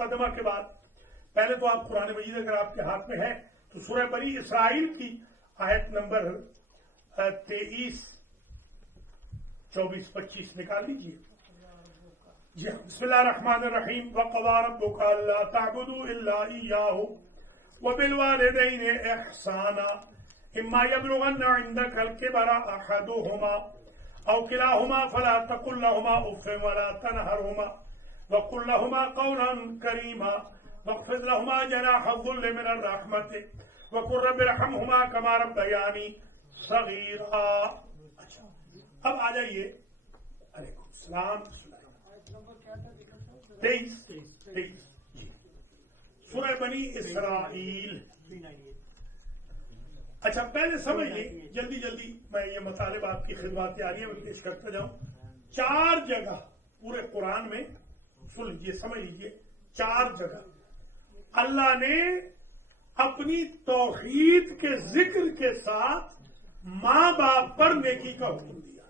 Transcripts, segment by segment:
مقدمہ کے بعد پہلے تو آپ قرآن مجید اگر آپ کے ہاتھ میں ہے تو سورہ بنی اسرائیل کی آیت نمبر 23 24 25 نکال لیجیے. جی بسم اللہ الرحمن الرحیم. وَقَضَىٰ رَبُّكَ أَلَّا تَعْبُدُوا إِلَّا إِيَّاهُ وَبِالْوَالِدَيْنِ إِحْسَانًا إِمَّا يَبْلُغَنَّ عِندَكَ الْكِبَرَ أَحَدُهُمَا أَوْ كِلَاهُمَا فَلَا تَقُل لَّهُمَا أُفٍّ وَلَا تَنْهَرْهُمَا وَقُل لَّهُمَا قَوْلًا كَرِيمًا وَاخْفِضْ لَهُمَا جَنَاحَ الذُّلِّ مِنَ الرَّحْمَةِ وَقُل رَّبِّ ارْحَمْهُمَا كَمَا رَبَّيَانِي صَغِيرًا. اچھا اب آ جائیے. علیکم السلام. 23 سورہ بنی اسرائیل. اچھا پہلے سمجھیے جلدی جلدی میں یہ مطالب آپ کی خدمات تیاریاں میں پیش کرتا جاؤں. 4 جگہ پورے قرآن میں سن لیجیے سمجھ لیجیے 4 جگہ اللہ نے اپنی توحید کے ذکر کے ساتھ ماں باپ پر نیکی کا حکم دیا.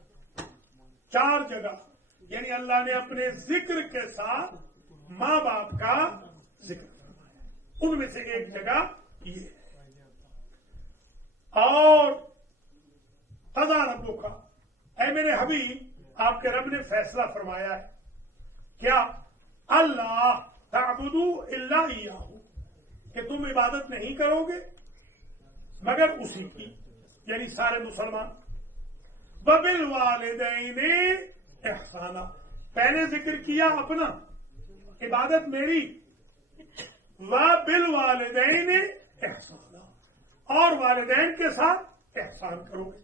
4 جگہ یعنی اللہ نے اپنے ذکر کے ساتھ ماں باپ کا ذکر فرمایا. ان میں سے ایک جگہ یہ ہے. اور قضا ربک اے میرے حبیب آپ کے رب نے فیصلہ فرمایا ہے کیا اللہ تعبدوا الا ایاہ کہ تم عبادت نہیں کرو گے مگر اسی کی یعنی سارے مسلمان. وبالوالدین احسانا پہلے ذکر کیا اپنا عبادت میری. وبالوالدین احسانا اور والدین کے ساتھ احسان کرو گے.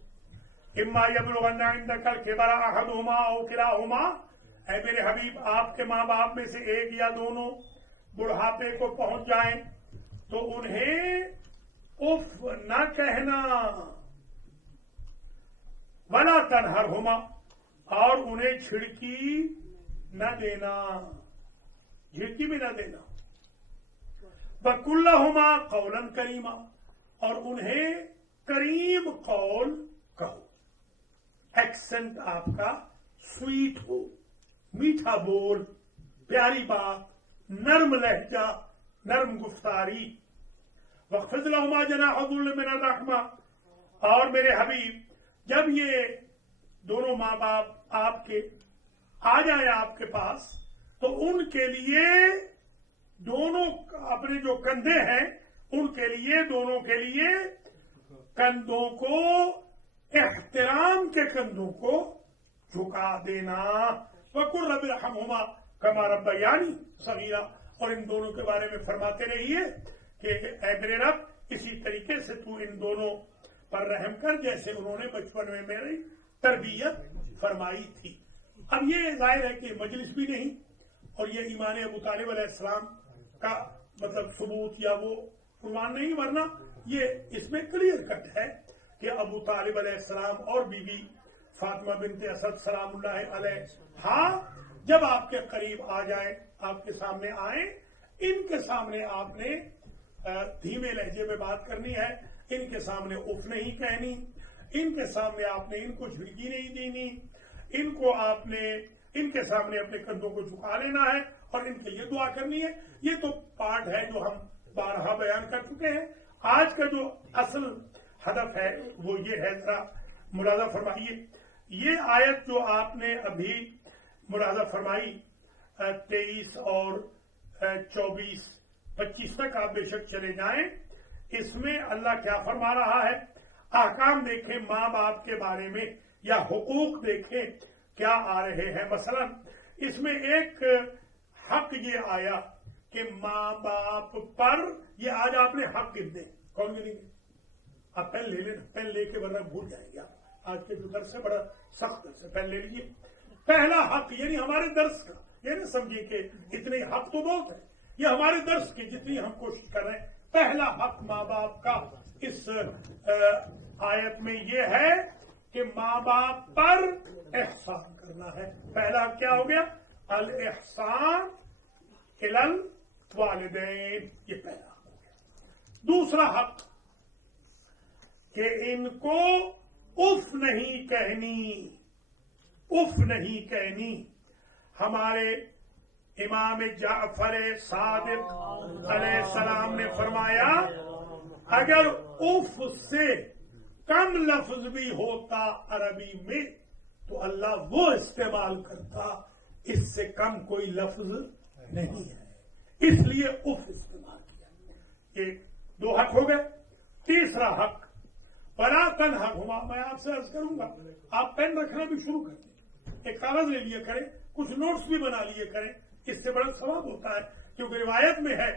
اما یبلغن عندک الکبر احدہما او کلاہما اے میرے حبیب آپ کے ماں باپ میں سے ایک یا دونوں بڑھاپے کو پہنچ جائیں تو انہیں اف نہ کہنا. ولا تنہرہما اور انہیں جھڑکی نہ دینا جھڑکی بھی نہ دینا. وقل لہما قولا کریما اور انہیں کریم قول کہو. ایکسنٹ آپ کا سویٹ ہو میٹھا بول پیاری بات نرم لہجہ نرم گفتاری. واخفض لہما جناح الذل من الرحمہ اور میرے حبیب جب یہ دونوں ماں باپ آپ کے آ جائیں آپ کے پاس تو ان کے لیے دونوں اپنے جو کندھے ہیں ان کے لیے دونوں کے لیے کندھوں کو احترام کے کندھوں کو جھکا دینا. وقل رب ارحمہما کما ربیانی صغیرا اور ان دونوں کے بارے میں فرماتے رہیے کہ اے میرے رب اسی طریقے سے تو ان دونوں پر رحم کر جیسے انہوں نے بچپن میں میری تربیت فرمائی تھی. اب یہ ظاہر ہے کہ مجلس بھی نہیں اور یہ ایمان ابو طالب علیہ السلام کا مطلب ثبوت یا وہ عنوان نہیں ورنہ یہ اس میں کلیئر کٹ ہے کہ ابو طالب علیہ السلام اور بی بی فاطمہ بنت اسد سلام اللہ علیہ جب آپ کے قریب آ جائیں آپ کے سامنے آئیں ان کے سامنے آپ نے دھیمے لہجے میں بات کرنی ہے. ان کے سامنے اف نہیں کہنی. ان کے سامنے آپ نے ان کو جھڑکی نہیں دینی. ان کو آپ نے ان کے سامنے اپنے کندھوں کو جھکا لینا ہے اور ان کے لیے دعا کرنی ہے. یہ تو پارٹ ہے جو ہم بارہا بیان کر چکے ہیں. آج کا جو اصل ہدف ہے وہ یہ ہے ذرا ملاحظہ فرمائیے. یہ آیت جو آپ نے ابھی ملاحظہ فرمائی 23 اور 24 25 تک آپ بے شک چلے جائیں. اس میں اللہ کیا فرما رہا ہے احکام دیکھیں ماں باپ کے بارے میں یا حقوق دیکھیں کیا آ رہے ہیں. مثلا اس میں ایک حق یہ آیا کہ ماں باپ پر یہ آج آپ نے حق گن دیں. کون گنیں گے؟ آپ پین لے لینا پین لے کے ورنہ بھول جائیں گے. آپ آج کے جو درس ہے بڑا سخت درس ہے پین لے لیجیے. پہلا حق یعنی ہمارے درس کا یہ نہ سمجھیے کہ اتنے حق تو بہت ہے یہ ہمارے درس کی جتنی ہم کوشش کر رہے ہیں. پہلا حق ماں باپ کا اس آیت میں یہ ہے کہ ماں باپ پر احسان کرنا ہے. پہلا حق کیا ہو گیا الاحسان الی الوالدین. یہ پہلا حق ہو گیا. دوسرا حق کہ ان کو اف نہیں کہنی. اف نہیں کہنی. ہمارے امام جعفر صادق علیہ السلام نے فرمایا اگر اف سے کم لفظ بھی ہوتا عربی میں تو اللہ وہ استعمال کرتا، اس سے کم کوئی لفظ نہیں ہے، اس لیے اف استعمال کیا۔ یہ دو حق ہو گئے۔ تیسرا حق ولا تنہرہما، میں آپ سے عرض کروں گا آپ پین رکھنا بھی شروع کر دیں، ایک کاغذ لے لیا کریں، کچھ نوٹس بھی بنا لیے کریں، اس سے بڑا ثواب ہوتا ہے، کیونکہ روایت میں ہے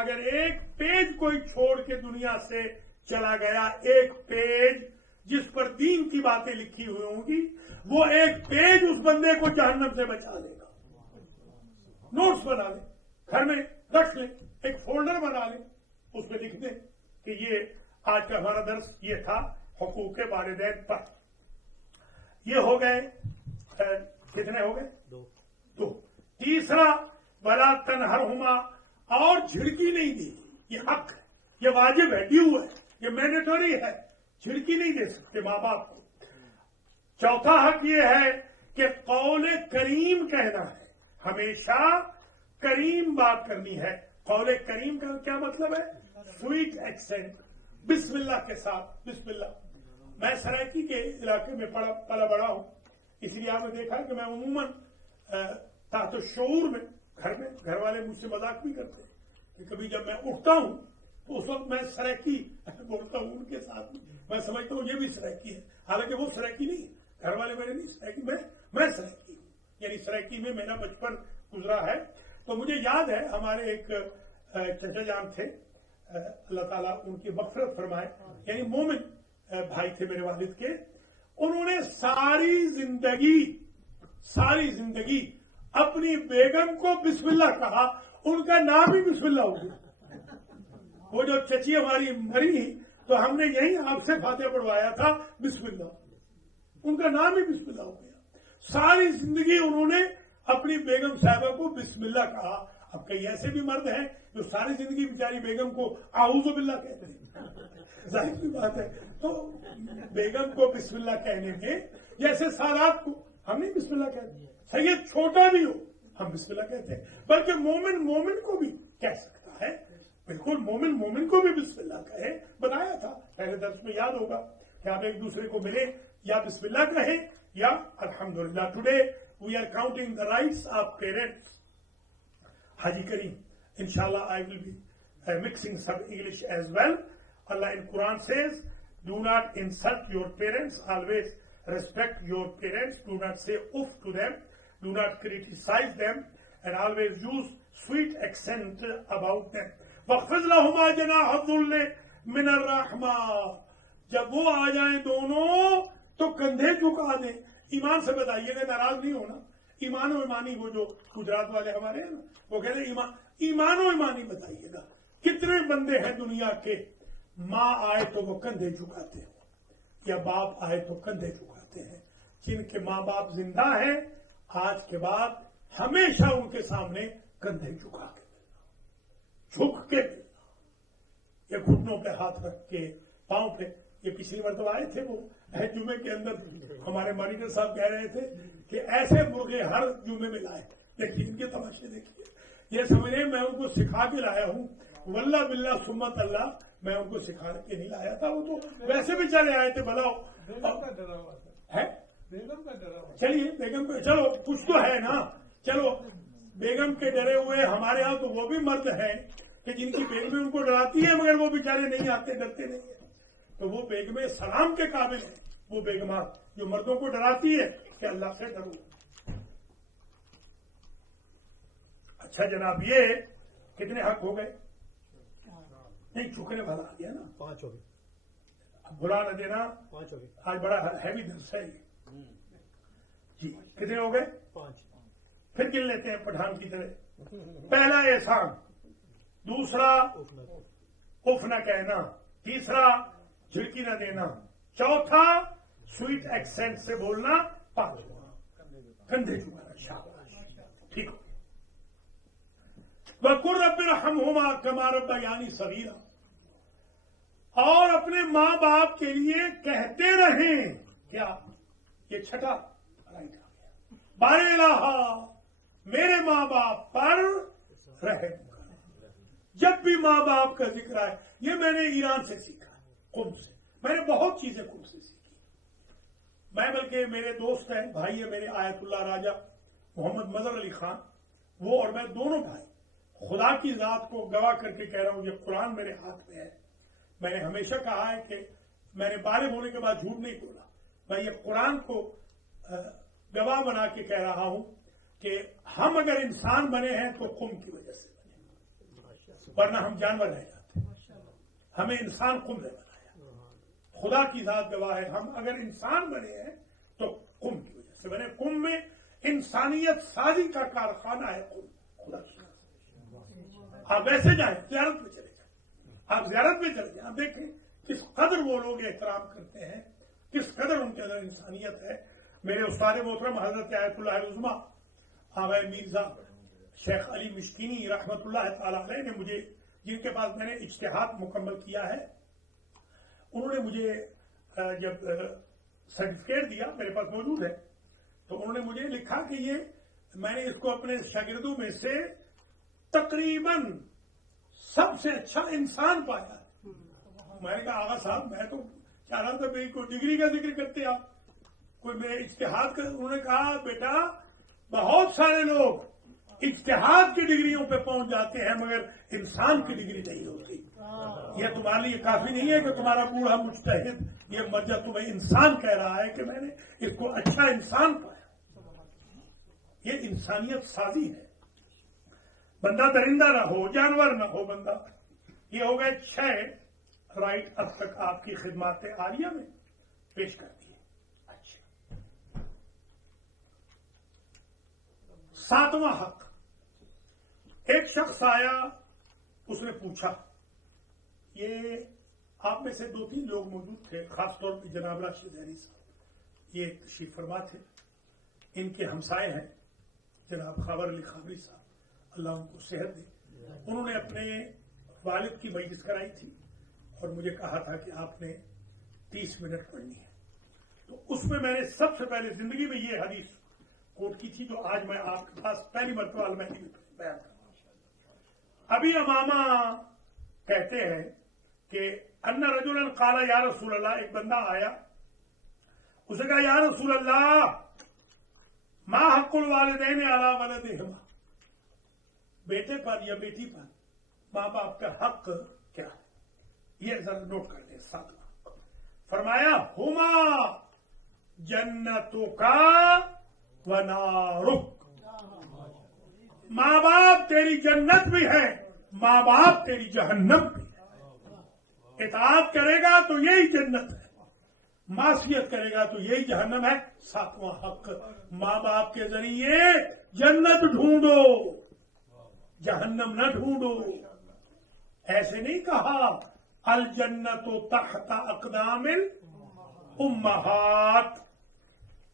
اگر ایک پیج کوئی چھوڑ کے دنیا سے چلا گیا، ایک پیج جس پر دین کی باتیں لکھی ہوئی ہوں گی، وہ ایک پیج اس بندے کو جہنم سے بچا دے گا۔ نوٹس بنا لیں، گھر میں رکھ لیں، ایک فولڈر بنا لیں، اس میں لکھ دیں کہ یہ آج کا ہمارا درس یہ تھا حقوق والدین پر۔ یہ ہو گئے کتنے ہو گئے؟ دو۔ تیسرا ولا تنہرہما، اور جھڑکی نہیں دی، یہ حق ہے، یہ واجب ہے، ڈیو ہے، یہ مینڈیٹری ہے، جھڑکی نہیں دے سکتے ماں باپ کو۔ چوتھا حق یہ ہے کہ قول کریم کہنا ہے، ہمیشہ کریم بات کرنی ہے۔ قول کریم کا کیا مطلب ہے؟ سویٹ ایکسنٹ، بسم اللہ کے ساتھ، بسم اللہ۔ میں سرائکی کے علاقے میں پلا بڑا ہوں، اس لیے آپ نے دیکھا کہ میں عموماً تحت شعور میں گھر والے مجھ سے مذاق بھی کرتے ہیں کہ کبھی جب میں اٹھتا ہوں تو اس وقت میں سرائکی بولتا ہوں ان کے ساتھ، میں سمجھتا ہوں یہ بھی سرائکی ہے، حالانکہ وہ سرائکی نہیں ہے، گھر والے میرے نہیں سرائکی، میں سرائکی ہوں، یعنی سرائکی میں میرا بچپن گزرا ہے۔ تو مجھے یاد ہے ہمارے ایک چچا جان تھے، اللہ تعالیٰ ان کی مغفرت فرمائے، یعنی مومن بھائی تھے میرے والد کے، انہوں نے ساری زندگی اپنی بیگم کو بسم اللہ کہا، ان کا نام ہی بسم اللہ ہو گیا۔ وہ جو چچی ہماری مری تو ہم نے یہی آپ سے فاتحہ پڑھوایا تھا، بسم اللہ، ان کا نام ہی بسم اللہ ہو گیا۔ ساری زندگی انہوں نے اپنی بیگم صاحبہ کو بسم اللہ کہا۔ اب کئی ایسے بھی مرد ہیں جو ساری زندگی بیچاری بیگم کو اعوذ باللہ کہتے ہیں، ظاہر سی بات ہے۔ تو بیگم کو بسم اللہ کہنے میں، جیسے سادات کو ہم نہیں بسم اللہ کہتے، سید چھوٹا بھی ہو ہم بسم اللہ کہتے ہیں، بلکہ مومن کو بھی کہہ سکتا ہے، بالکل مومن کو بھی بسم اللہ کہے۔ بتایا تھا پہلے درس میں، یاد ہوگا کہ آپ ایک دوسرے کو ملے یا بسم اللہ کہیں یا الحمدللہ۔ Today we are counting the rights of parents. Haji Kareem, inshallah I will be mixing some English as well. Allah in Quran says, do not insult your parents, always respect your parents, do not say oof to them, do not criticize them, and always use sweet accent about them. وَخْفِضْ لَهُمَا جَنَاحَ الذُّلِّ مِنَ الرَّحْمَةِ، جب وہ آ جائیں دونوں تو کندھے جھکا دیں۔ ایمان سے بتائیے گا، ناراض نہیں ہونا۔ ایمان و ایمانی، وہ جو گجرات والے ہمارے ہیں نا، وہ کہتے ہیں ایمان و ایمانی بتائیے گا۔ کتنے بندے ہیں دنیا کے ماں آئے تو وہ کندھے جھکاتے ہیں، یا باپ آئے تو کندھے جھکاتے ہیں، جن کے ماں باپ زندہ ہیں آج کے بعد ہمیشہ ان کے سامنے کندھے جھکا کے ملنا، جھک کے ملنا، یا گھٹنوں پہ ہاتھ رکھ کے، پاؤں پہ۔ یہ پچھلی مرتبہ آئے تھے، وہ جمعے کے اندر ہمارے مانیٹر صاحب کہہ رہے تھے کہ ایسے مرغے ہر جمعے میں لائے، لیکن ان کے تماشے دیکھیے، یہ سمجھے میں ان کو سکھا کے لایا ہوں، واللہ باللہ سمت اللہ، میں ان کو سکھا کے نہیں لایا تھا، وہ تو ویسے بھی چلے آئے تھے۔ بلاؤ چلیے بیگم کو، چلو کچھ تو ہے نا، چلو بیگم کے ڈرے ہوئے ہمارے ہاں تو وہ بھی مرد ہیں کہ جن کی بیگمیں ان کو ڈراتی ہیں مگر وہ بیچارے نہیں آتے، ڈرتے نہیں ہیں، تو وہ بیگمیں سلام کے قابل ہیں، وہ بیگمات جو مردوں کو ڈراتی ہے کہ اللہ سے ڈرو۔ اچھا جناب، یہ کتنے حق ہو گئے؟ نہیں، چھکنے والا آ گیا نا، 5 ہو گئے، اب بلا نہ دینا، 5 ہو گئے، آج بڑا ہیوی درس ہے یہ۔ جی کتنے ہو گئے؟ 5۔ پھر گن لیتے ہیں پٹھان کی طرح۔ پہلا احسان، دوسرا اف نہ کہنا، تیسرا جھڑکی نہ دینا، چوتھا سویٹ ایکسنٹ سے بولنا، پانچواں کندھے جھکانا۔ شاباش، ٹھیک ہو۔ وَقُلْ رَبِّ ارْحَمْهُمَا كَمَا رَبَّيَانِي صَغِيرًا، اور اپنے ماں باپ کے لیے کہتے رہیں، کیا یہ چھٹا بار الہ میرے ماں باپ پر رحم کرو. جب بھی ماں باپ کا ذکر آئے, یہ میں نے ایران سے سیکھا, قم سے. میں نے بہت چیزیں قم سے سیکھی. میں بلکہ میرے دوست ہیں, بھائی ہے میرے آیت اللہ راجہ محمد مظہر علی خان, وہ اور میں دونوں بھائی, خدا کی ذات کو گواہ کر کے کہہ رہا ہوں, یہ قرآن میرے ہاتھ میں ہے. میں نے ہمیشہ کہا ہے کہ میں نے بالغ ہونے کے بعد جھوٹ نہیں بولا. میں یہ قرآن کو گواہ بنا کے کہہ رہا ہوں کہ ہم اگر انسان بنے ہیں تو قم کی وجہ سے بنے, ورنہ ہم جانور رہ جاتے. ہمیں انسان قم نے بنایا. خدا کی ذات گواہ ہے, ہم اگر انسان بنے ہیں تو قم کی وجہ سے بنے. قم میں انسانیت سازی کا کارخانہ ہے قم. خدا کی آپ ویسے جائیں, زیارت میں چلے جائیں, آپ زیارت میں چلے جائیں, آپ دیکھیں کس قدر وہ لوگ احترام کرتے ہیں, کس قدر ان کے اندر انسانیت ہے. میرے استاد محترم حضرت آیت اللہ عظمیٰ آغا میرزا شیخ علی مشکینی رحمت اللہ تعالی علیہ نے مجھے, جن کے پاس میں نے اجتہاد مکمل کیا ہے, انہوں نے مجھے جب سرٹیفکیٹ دیا, میرے پاس موجود ہے, تو انہوں نے مجھے لکھا کہ یہ میں نے اس کو اپنے شاگردوں میں سے تقریباً سب سے اچھا انسان پایا. میں نے کہا آغا صاحب میں تو چاہ رہا تھا میری کوئی ڈگری کا ذکر کرتے آپ, کوئی میرے اجتہاد کا. انہوں نے کہا بیٹا بہت سارے لوگ اجتہاد کی ڈگریوں پہ پہنچ جاتے ہیں مگر انسان کی ڈگری نہیں ہوتی. یہ تمہارے لیے کافی نہیں ہے کہ تمہارا بوڑھا مجتہد یہ مرجع تمہیں انسان کہہ رہا ہے کہ میں نے اس کو اچھا انسان پایا. یہ انسانیت سازی ہے. بندہ درندہ نہ ہو, جانور نہ ہو بندہ. یہ ہو گئے 6 رائٹ اب تک آپ کی خدمات عالیہ میں پیش کر دیے. اچھا, 7واں حق. ایک شخص آیا, اس نے پوچھا, یہ آپ میں سے 2-3 لوگ موجود تھے, خاص طور پہ جناب راشد حیری صاحب, یہ تشریف فرما تھے, ان کے ہمسائے ہیں جناب خاور علی خابری صاحب, اللہ ان کو صحت دے. انہوں نے اپنے والد کی مجلس کرائی تھی اور مجھے کہا تھا کہ آپ نے 30 منٹ پڑھنی ہے. تو اس میں نے سب سے پہلے زندگی میں یہ حدیث کوٹ کی تھی جو آج میں آپ کے پاس پہلی مرتبہ المہدی میں بیان کروں. ابھی امامہ کہتے ہیں کہ ان رجلا قال یا رسول اللہ, ایک بندہ آیا, اسے کہا یا رسول اللہ ما حق الوالدین علی ولدہما, بیٹے پر یا بیٹی پر ماں باپ کا حق کیا ہے. یہ ذرا نوٹ کر دیں. 7واں فرمایا ہما جنتک و نارک, ماں باپ تیری جنت بھی ہے, ماں باپ تیری جہنم بھی ہے. اطاعت کرے گا تو یہی جنت ہے, معصیت کرے گا تو یہی جہنم ہے. 7واں حق, ماں باپ کے ذریعے جنت ڈھونڈو, جہنم نہ ڈھونڈو. ایسے نہیں کہا الجنت تحت اقدام الامہات,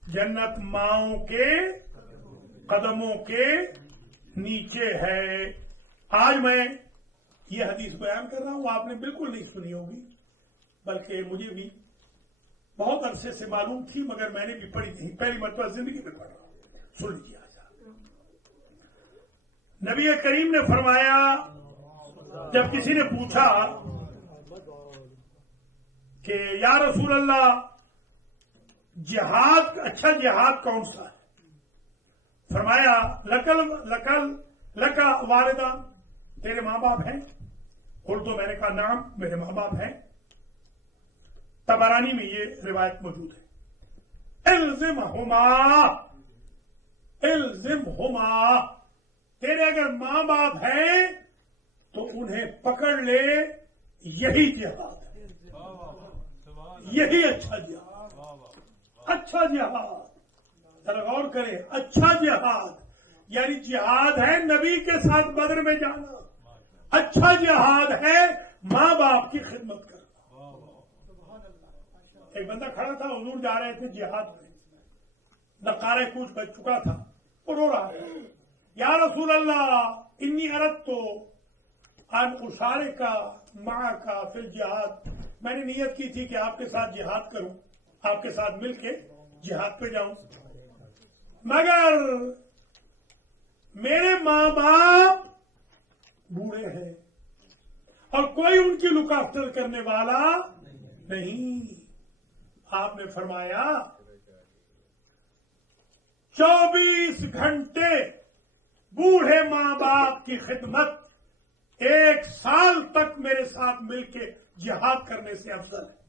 جنت ماؤں کے قدموں کے نیچے ہے. آج میں یہ حدیث بیان کر رہا ہوں, آپ نے بالکل نہیں سنی ہوگی, بلکہ مجھے بھی بہت عرصے سے معلوم تھی مگر میں نے بھی پڑھی نہیں, پہلی مرتبہ زندگی میں پڑھ رہا ہوں. سن لیجیے. نبی کریم نے فرمایا, جب کسی نے پوچھا کہ یا رسول اللہ جہاد, اچھا جہاد کون سا ہے, فرمایا لکا والدان, تیرے ماں باپ ہیں. تو میں نے کہا نام, میرے ماں باپ ہیں. طبرانی میں یہ روایت موجود ہے. الزمہما, تیرے اگر ماں باپ ہیں تو انہیں پکڑ لے, یہی جہاد ہے, یہی اچھا جہاد. اچھا جہاد, ذرا غور کریں, اچھا جہاد یعنی جہاد ہے نبی کے ساتھ بدر میں جانا, اچھا جہاد ہے ماں باپ کی خدمت کرنا. ایک بندہ کھڑا تھا, حضور جا رہے تھے جہاد میں, نقارہ کوچ بچ چکا تھا, وہ رو رہا تھا, یا رسول اللہ انی اردت ان اشارک معک فی الجہاد, میں نے نیت کی تھی کہ آپ کے ساتھ جہاد کروں, آپ کے ساتھ مل کے جہاد پہ جاؤں, مگر میرے ماں باپ بوڑھے ہیں اور کوئی ان کی لک آفٹر کرنے والا نہیں. آپ نے فرمایا 24 گھنٹے بوڑھے ماں باپ کی خدمت 1 سال تک میرے ساتھ مل کے جہاد کرنے سے افضل ہے.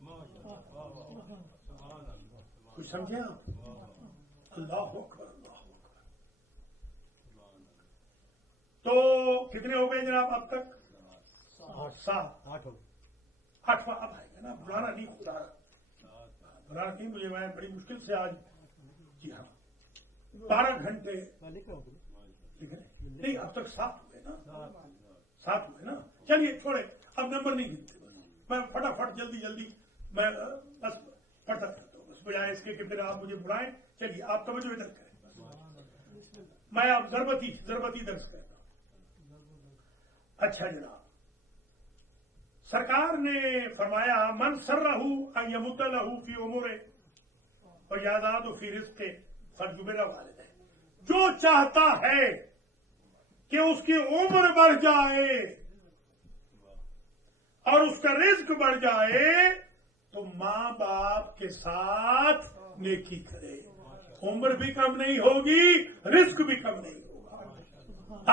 کچھ سمجھے آپ؟ اللہ اکبر اللہ اکبر. تو کتنے ہو گئے جناب اب تک؟ 7. 8واں اب آئے گا نا. بلانا نہیں خدا بلانا نہیں مجھے. میں بڑی مشکل سے آج جی ہاں 12 گھنٹے نہیں اب تک 7 ہوئے نا. 7 ہوئے نا. چلیے چھوڑے اب نمبر نہیں گنتے. میں فٹافٹ جلدی میں بس پڑھتا رہتا ہوں بس بجائے اس کے کہ پھر آپ مجھے بلائیں. چلیے آپ توجہ ادھر کریں. میں آپ ضربتی درس کرتا ہوں. اچھا جناب سرکار نے فرمایا من سرہ ان یمد لہ فی عمرہ ویزداد فی رزقہ فلیجبر والدیہ. جو چاہتا ہے کہ اس کی عمر بڑھ جائے اور اس کا رزق بڑھ جائے تو ماں باپ کے ساتھ نیکی کرے. عمر بھی کم نہیں ہوگی, رزق بھی کم نہیں ہوگا.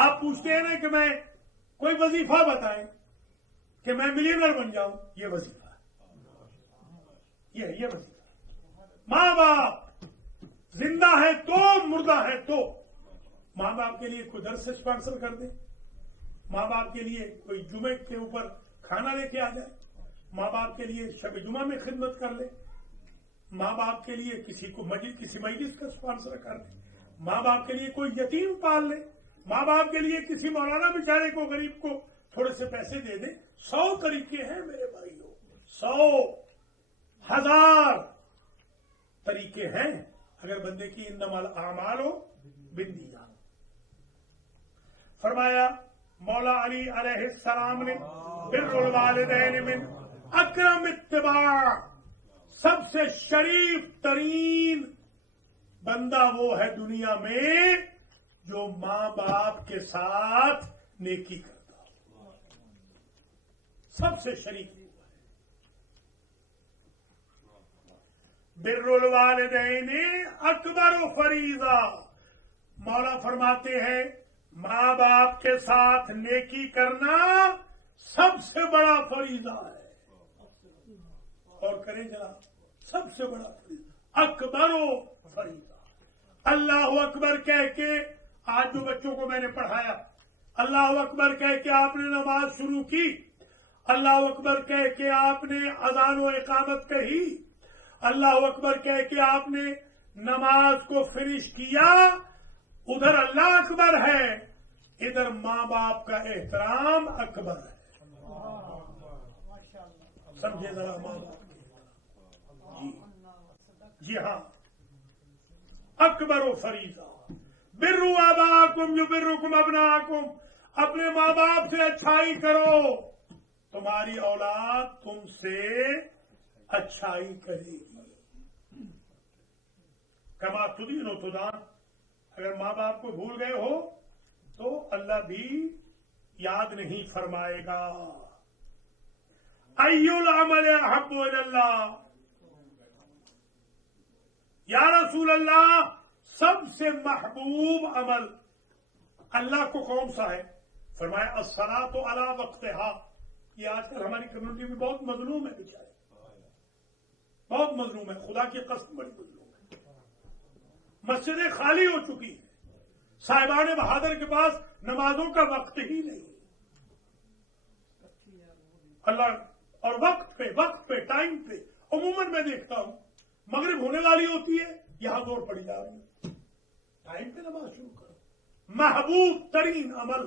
آپ پوچھتے ہیں نا کہ میں کوئی وظیفہ بتائیں کہ میں ملینر بن جاؤں. یہ وظیفہ یہ وظیفہ. ماں باپ زندہ ہے تو مردہ ہے تو ماں باپ کے لیے کوئی درس اسپانسر کر دے. ماں باپ کے لیے کوئی جمعے کے اوپر کھانا لے کے آ جائے. ماں باپ کے لیے شب جمعہ میں خدمت کر لے. ماں باپ کے لیے کسی مجلس کا اسپانسر کر دے. ماں باپ کے لیے کوئی یتیم پال لے. ماں باپ کے لیے کسی مولانا بیچارے کو غریب کو تھوڑے سے پیسے دے دے. 100 طریقے ہیں میرے بھائیوں. 100 1000 طریقے ہیں اگر بندے کی انما الاعمال بالنیات. فرمایا مولا علی علیہ السلام نے بر الوالدین من اکرم اتباع. سب سے شریف ترین بندہ وہ ہے دنیا میں جو ماں باپ کے ساتھ نیکی کرتا ہو. سب سے شریف بر الوالدین اکبر فریضہ. مولا فرماتے ہیں ماں باپ کے ساتھ نیکی کرنا سب سے بڑا فریضہ ہے. اور کریں جناب سب سے بڑا فریضہ اکبر فریضہ. اللہ اکبر کہہ کے آج جو بچوں کو میں نے پڑھایا اللہ اکبر کہہ کے آپ نے نماز شروع کی. اللہ اکبر کہہ کے آپ نے اذان و اقامت کہی. اللہ اکبر کہہ کے آپ نے نماز کو فنش کیا. ادھر اللہ اکبر ہے, ادھر ماں باپ کا احترام اکبر ہے. سمجھے ذرا ماں باپ جی ہاں اکبر و فریضہ. بروا آباءکم یبرکم ابناءکم. اپنے ماں باپ سے اچھائی کرو تمہاری اولاد تم سے اچھائی کرے گی. کما تدین و تدان. اگر ماں باپ کو بھول گئے ہو تو اللہ بھی یاد نہیں فرمائے گا. ای العمل احب الی اللہ. یا رسول اللہ سب سے محبوب عمل اللہ کو کون سا ہے؟ فرمایا الصلاۃ علی وقتہا. یہ آج کل ہماری کمیونٹی میں بہت مظلوم ہے بیچارے, بہت مظلوم ہے. خدا کی قسم بڑی مظلوم ہے. مسجدیں خالی ہو چکی ہیں. صاحبان بہادر کے پاس نمازوں کا وقت ہی نہیں. اللہ اور وقت پہ ٹائم پہ عموماً میں دیکھتا ہوں مغرب ہونے والی ہوتی ہے یہاں دور پڑی جا رہی ہے. ٹائم پہ نماز شروع کرو. محبوب ترین عمل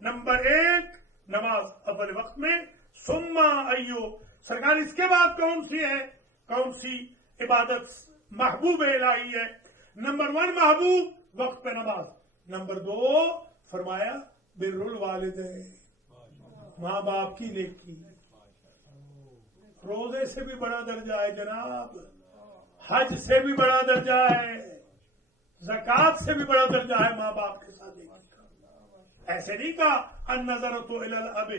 نمبر 1 نماز اول وقت میں. ثم ایو سرکار اس کے بعد کون سی عبادت محبوب الہی ہے؟ نمبر 1 محبوب وقت پہ نماز. نمبر 2 فرمایا بر الوالدین ماں باپ کی نیکی. روزے سے بھی بڑا درجہ ہے جناب, حج سے بھی بڑا درجہ ہے, زکوٰۃ سے بھی بڑا درجہ ہے ماں باپ کے ساتھ نیکی کا. ایسے نہیں کہا النظرۃ الی الاب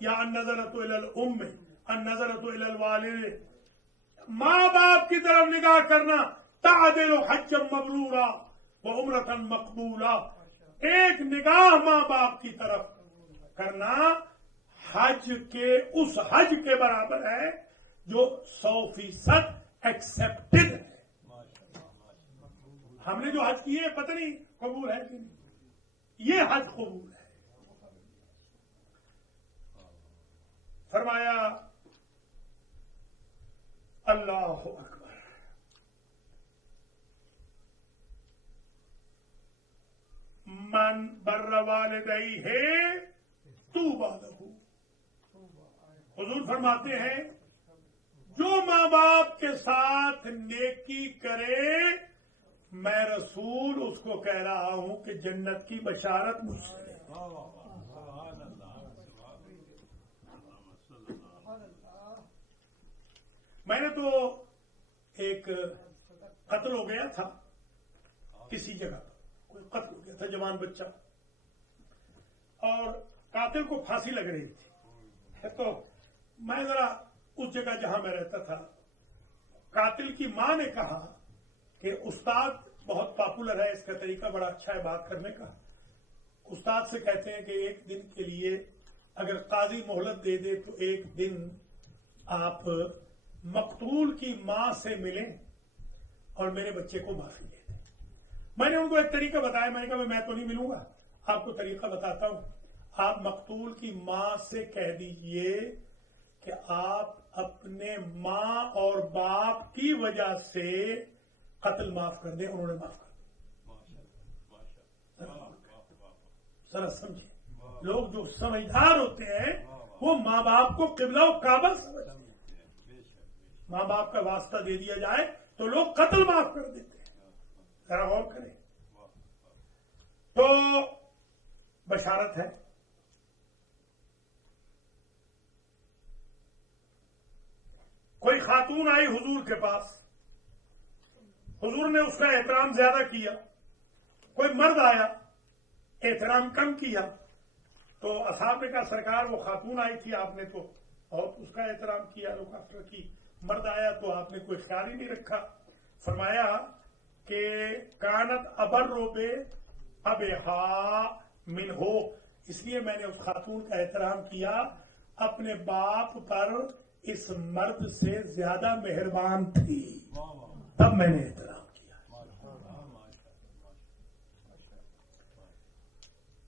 یا النظرۃ الی الام النظرۃ الی الوالد، ماں باپ کی طرف نگاہ کرنا تعدل حجا مبرورا وعمرۃ مقبولا، ایک نگاہ ماں باپ کی طرف کرنا حج کے اس حج کے برابر ہے جو 100% ایکسپٹڈ ہے۔ ہم نے جو حج کیے پتہ نہیں قبول ہے کہ نہیں، یہ حج قبول ہے۔ فرمایا اللہ اکبر، من بر والدیہ طوبی لہ، حضور فرماتے ہیں جو ماں باپ کے ساتھ نیکی کرے میں رسول اس کو کہہ رہا ہوں کہ جنت کی بشارت مجھ سے ہے۔ میں نے تو ایک قتل ہو گیا تھا کسی جگہ، کوئی قتل ہو گیا تھا جوان بچہ، اور قاتل کو پھانسی لگ رہی تھی، تو میں ذرا اس جگہ جہاں میں رہتا تھا، قاتل کی ماں نے کہا کہ استاد بہت پاپولر ہے، اس کا طریقہ بڑا اچھا ہے بات کرنے کا، استاد سے کہتے ہیں کہ ایک دن کے لیے اگر قاضی مہلت دے دے تو ایک دن آپ مقتول کی ماں سے ملیں اور میرے بچے کو معافی دے دیں۔ میں نے ان کو ایک طریقہ بتایا، میں نے کہا میں تو نہیں ملوں گا، آپ کو طریقہ بتاتا ہوں، آپ مقتول کی ماں سے کہہ دیجئے کہ آپ اپنے ماں اور باپ کی وجہ سے قتل معاف کر دیں، انہوں نے معاف کر دیا۔ ذرا سمجھے، لوگ جو سمجھدار ہوتے ہیں وہ ماں باپ کو قبلہ و کعبہ سمجھتے ہیں، ماں باپ کا واسطہ دے دیا جائے تو لوگ قتل معاف کر دیتے ہیں۔ ذرا غور کریں، تو بشارت ہے۔ کوئی خاتون آئی حضور کے پاس، حضور نے اس کا احترام زیادہ کیا، کوئی مرد آیا احترام کم کیا، تو اصحاب نے کہا سرکار وہ خاتون آئی تھی آپ نے تو بہت اس کا احترام کیا، لوگ افطر کی، مرد آیا تو آپ نے کوئی خیال ہی نہیں رکھا۔ فرمایا کہ کانت ابر بے ابہا من ہو، اس لیے میں نے اس خاتون کا احترام کیا، اپنے باپ پر اس مرد سے زیادہ مہربان تھی، تب میں نے احترام کیا۔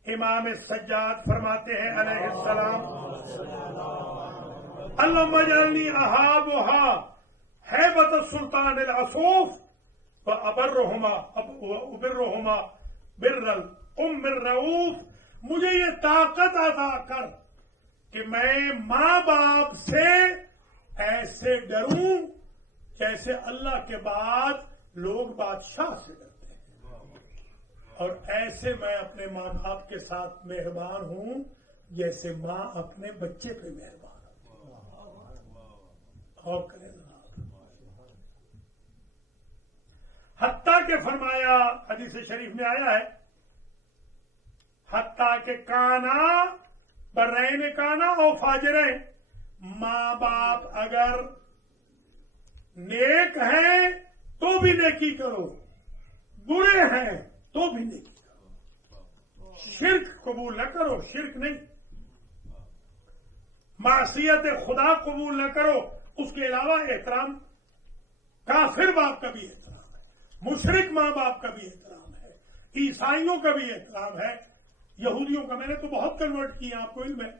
امام سجاد فرماتے ہیں علیہ السلام اللہم اجعلنی اہابہا ہیبت السلطان العصوف وابرہما بر الام الرؤوف، مجھے یہ طاقت عطا کر کہ میں ماں باپ سے ایسے ڈروں جیسے اللہ کے بعد لوگ بادشاہ سے ڈرتے ہیں، اور ایسے میں اپنے ماں باپ کے ساتھ مہربان ہوں جیسے ماں اپنے بچے پہ مہربان ہو۔ اور کریں حتیٰ کہ فرمایا، حدیث شریف میں آیا ہے، حتیٰ کہ کانا برین کانا او فاجرین، ماں باپ اگر نیک ہیں تو بھی نیکی کرو، برے ہیں تو بھی نیکی کرو، شرک قبول نہ کرو، شرک نہیں، معصیت خدا قبول نہ کرو، اس کے علاوہ احترام کافر باپ کا بھی احترام ہے، مشرک ماں باپ کا بھی احترام ہے، عیسائیوں کا بھی احترام ہے، یہودیوں کا میں نے تو بہت کنورٹ کیا، آپ کو علم ہے،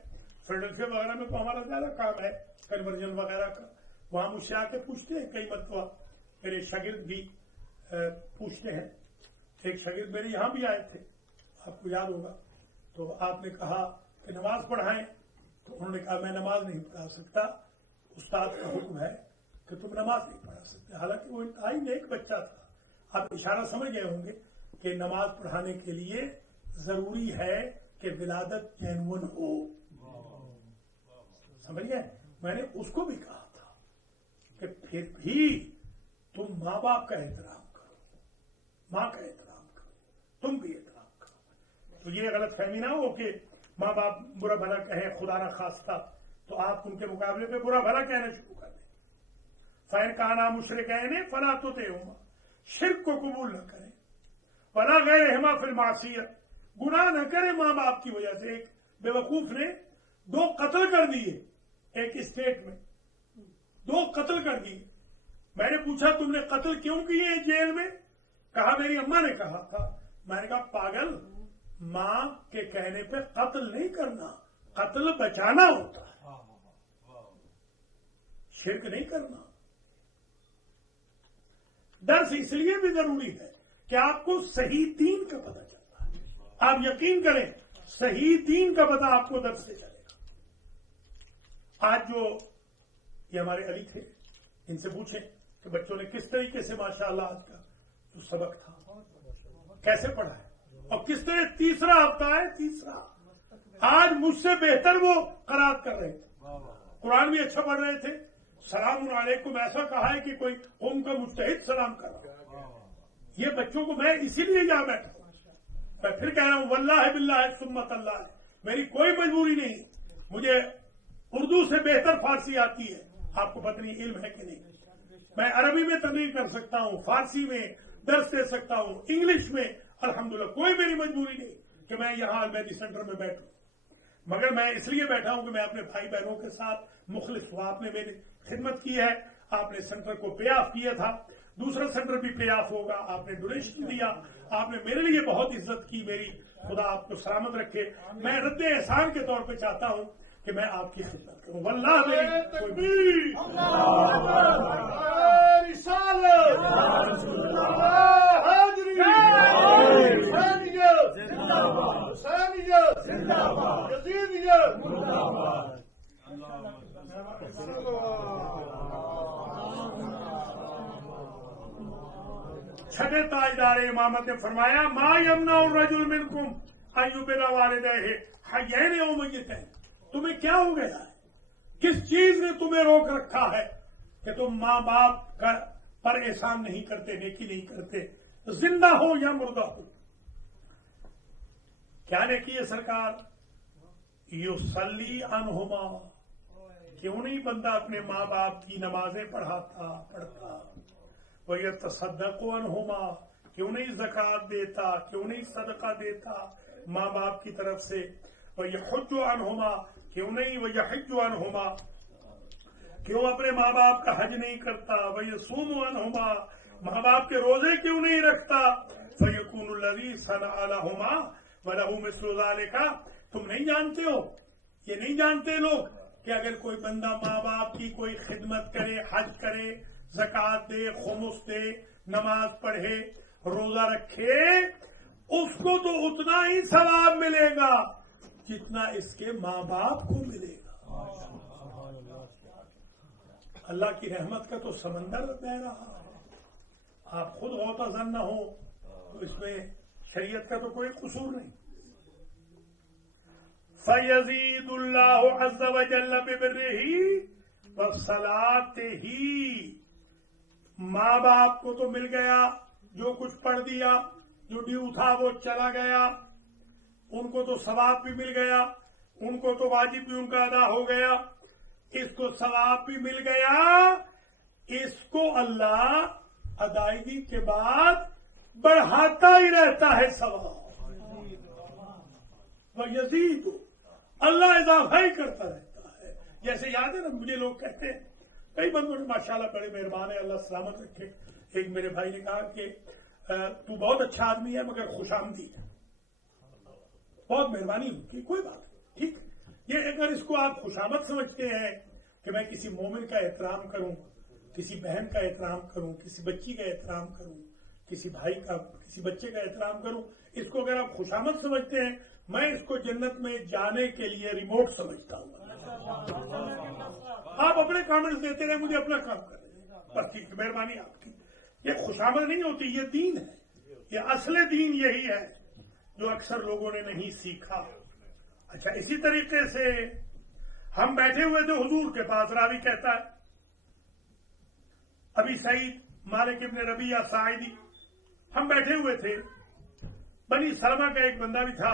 فیڈرلفیا وغیرہ میں تو ہمارا زیادہ کام ہے کنورژن وغیرہ کا، وہاں مجھ سے آ کے پوچھتے ہیں کئی مرتبہ، میرے شاگرد بھی پوچھتے ہیں، ایک شاگرد میرے یہاں بھی آئے تھے، آپ کو یاد ہوگا، تو آپ نے کہا کہ نماز پڑھائیں، تو انہوں نے کہا میں نماز نہیں پڑھا سکتا، استاد کا حکم ہے کہ تم نماز نہیں پڑھا سکتے، حالانکہ وہ انتہائی نیک بچہ تھا، آپ اشارہ سمجھ گئے ہوں گے کہ نماز پڑھانے کے لیے ضروری ہے کہ ولادت جینون ہو، سمجھ گئے؟ میں نے اس کو بھی کہا تھا کہ پھر بھی تم ماں باپ کا احترام کرو، ماں کا احترام کرو، تم بھی احترام کرو، تو یہ غلط فہمی نہ ہو کہ ماں باپ برا بھلا کہیں خدا نہ خواستہ تو آپ ان کے مقابلے پہ برا بھلا کہنا شروع کر دیں. فین کہنا مشرکین فلا تطعہما، شرک کو قبول نہ کریں. ولا غیرہما فی المعصیۃ، گناہ نہ کرے ماں باپ کی وجہ سے. ایک بے وقوف نے 2 قتل کر دیے ایک اسٹیٹ میں، 2 قتل کر دیے. میں نے پوچھا تم نے قتل کیوں کیے جیل میں؟ کہا میری اماں نے کہا تھا. میں نے کہا پاگل، ماں کے کہنے پہ قتل نہیں کرنا، قتل بچانا ہوتا ہے، شرک نہیں کرنا. درس اس لیے بھی ضروری ہے کہ آپ کو صحیح دین کا پتہ چلتا ہے. آپ یقین کریں صحیح دین کا پتہ آپ کو درس سے چلے گا. آج جو یہ ہمارے علی تھے، ان سے پوچھیں کہ بچوں نے کس طریقے سے ماشاءاللہ آج کا جو سبق تھا کیسے پڑھا ہے، اور کس طرح تیسرا ہفتہ ہے، تیسرا آج مجھ سے بہتر وہ قرات کر رہے تھے، قرآن بھی اچھا پڑھ رہے تھے. سلام علیکم ایسا کہا ہے کہ کوئی قوم کا مجتہد سلام کر رہا ہے. یہ بچوں کو میں اسی لیے یہاں بیٹھا ہوں. میں پھر کہہ رہا ہوں واللہ باللہ ثم اللہ ہے، میری کوئی مجبوری نہیں. مجھے اردو سے بہتر فارسی آتی ہے، آپ کو پتہ نہیں علم ہے کہ نہیں. میں عربی میں تقریر کر سکتا ہوں، فارسی میں درس دے سکتا ہوں، انگلش میں. الحمدللہ کوئی میری مجبوری نہیں کہ میں یہاں المیدی سینٹر میں بیٹھوں. مگر میں اس لیے بیٹھا ہوں کہ میں اپنے بھائی بہنوں کے ساتھ مخلص ہوں. آپ نے میری خدمت کی ہے، آپ نے سینٹر کو پے آف کیا تھا، دوسرا سینٹر بھی پے آف ہوگا. آپ نے ڈونیشن دیا، آپ نے میرے لیے بہت عزت کی. میری خدا آپ کو سلامت رکھے. میں رد احسان کے طور پہ چاہتا ہوں کہ میں آپ کی خدمت کروں. واللہ چھٹے تاجدار امامت نے فرمایا ما یمنع الرجل منکم ان یبر والدیہ حیین او میتین. تمہیں کیا ہو گیا ہے؟ کس چیز نے تمہیں روک رکھا ہے کہ تم ماں باپ پر احسان نہیں کرتے، نیکی نہیں کرتے، زندہ ہو یا مردہ ہو؟ کیا نیکی ہے سرکار؟ یصلی عنہما، کیوں نہیں بندہ اپنے ماں باپ کی نمازیں پڑھتا؟ وَيَتَصَدَّقُ عَنْهُمَا، کیوں نہیں زکوٰۃ دیتا، کیوں نہیں صدقہ دیتا ماں باپ کی طرف سے؟ وَيَحُجُّ عَنْهُمَا، کیوں نہیں وَيَحِجُّ عَنْهُمَا، کیوں اپنے ماں باپ کا حج نہیں کرتا؟ وَيَصُومُ عَنْهُمَا، ماں باپ کے روزے کیوں نہیں رکھتا؟ فَيَكُونُ الَّذِي صَنَعَ لَهُمَا وَلَهُ مِثْلُ ذَلِكَ. تم نہیں جانتے ہو، یہ نہیں جانتے لوگ کہ اگر کوئی بندہ ماں باپ کی کوئی خدمت کرے، حج کرے، زکوٰۃ دے، خمس دے، نماز پڑھے، روزہ رکھے، اس کو تو اتنا ہی ثواب ملے گا جتنا اس کے ماں باپ کو ملے گا. اللہ کی رحمت کا تو سمندر بہ رہا ہے. آپ خود غوطہ زن نہ ہو تو اس میں شریعت کا تو کوئی قصور نہیں. فَيَزِيدُ اللَّهُ عَزَّ وَجَلَّ بِبِرِّهِ وَصَلَاتِهِ. ماں باپ کو تو مل گیا، جو کچھ پڑھ دیا، جو ڈیو تھا وہ چلا گیا، ان کو تو ثواب بھی مل گیا، ان کو تو واجب بھی ان کا ادا ہو گیا، اس کو ثواب بھی مل گیا. اس کو اللہ ادائیگی کے بعد بڑھاتا ہی رہتا ہے ثواب. وَيَزِيدُ، اللہ اضافہ ہی کرتا رہتا ہے. جیسے یاد ہے نا، مجھے لوگ کہتے ہیں، کئی بندوں نے ماشاءاللہ بڑے مہربان ہے، اللہ سلامت رکھے. ایک میرے بھائی نے کہا کہ تو بہت اچھا آدمی ہے مگر خوش آمدید ہے، بہت مہربانی ہوتی ہے. کوئی بات نہیں، ٹھیک. یہ اگر اس کو آپ خوش آمد سمجھتے ہیں کہ میں کسی مومن کا احترام کروں، کسی بہن کا احترام کروں، کسی بچی کا احترام کروں، کسی بھائی کا، کسی بچے کا احترام کروں، اس کو اگر آپ خوش آمد سمجھتے ہیں، میں اس کو جنت میں جانے کے لیے ریموٹ سمجھتا ہوں. آپ اپنے کامنٹس دیتے رہے، مجھے اپنا کام کر رہے، بس ٹھیک ہے، مہربانی آپ کی. یہ خوشامد نہیں ہوتی، یہ دین ہے. یہ اصل دین یہی ہے جو اکثر لوگوں نے نہیں سیکھا. اچھا، اسی طریقے سے ہم بیٹھے ہوئے تھے حضور کے پاس. راوی کہتا ہے ابھی سعید مالک ابن ربیعہ ساعدی، ہم بیٹھے ہوئے تھے. بنی سلمہ کا ایک بندہ بھی تھا،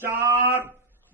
4,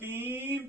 3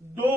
2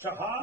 4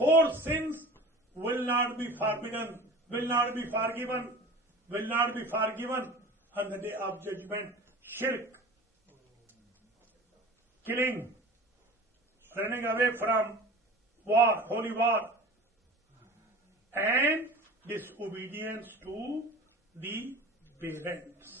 4 sins will not be forbidden, will not be forgiven, will not be forgiven on the day of judgment. Shirk, killing, running away from war, holy war, and disobedience to the parents.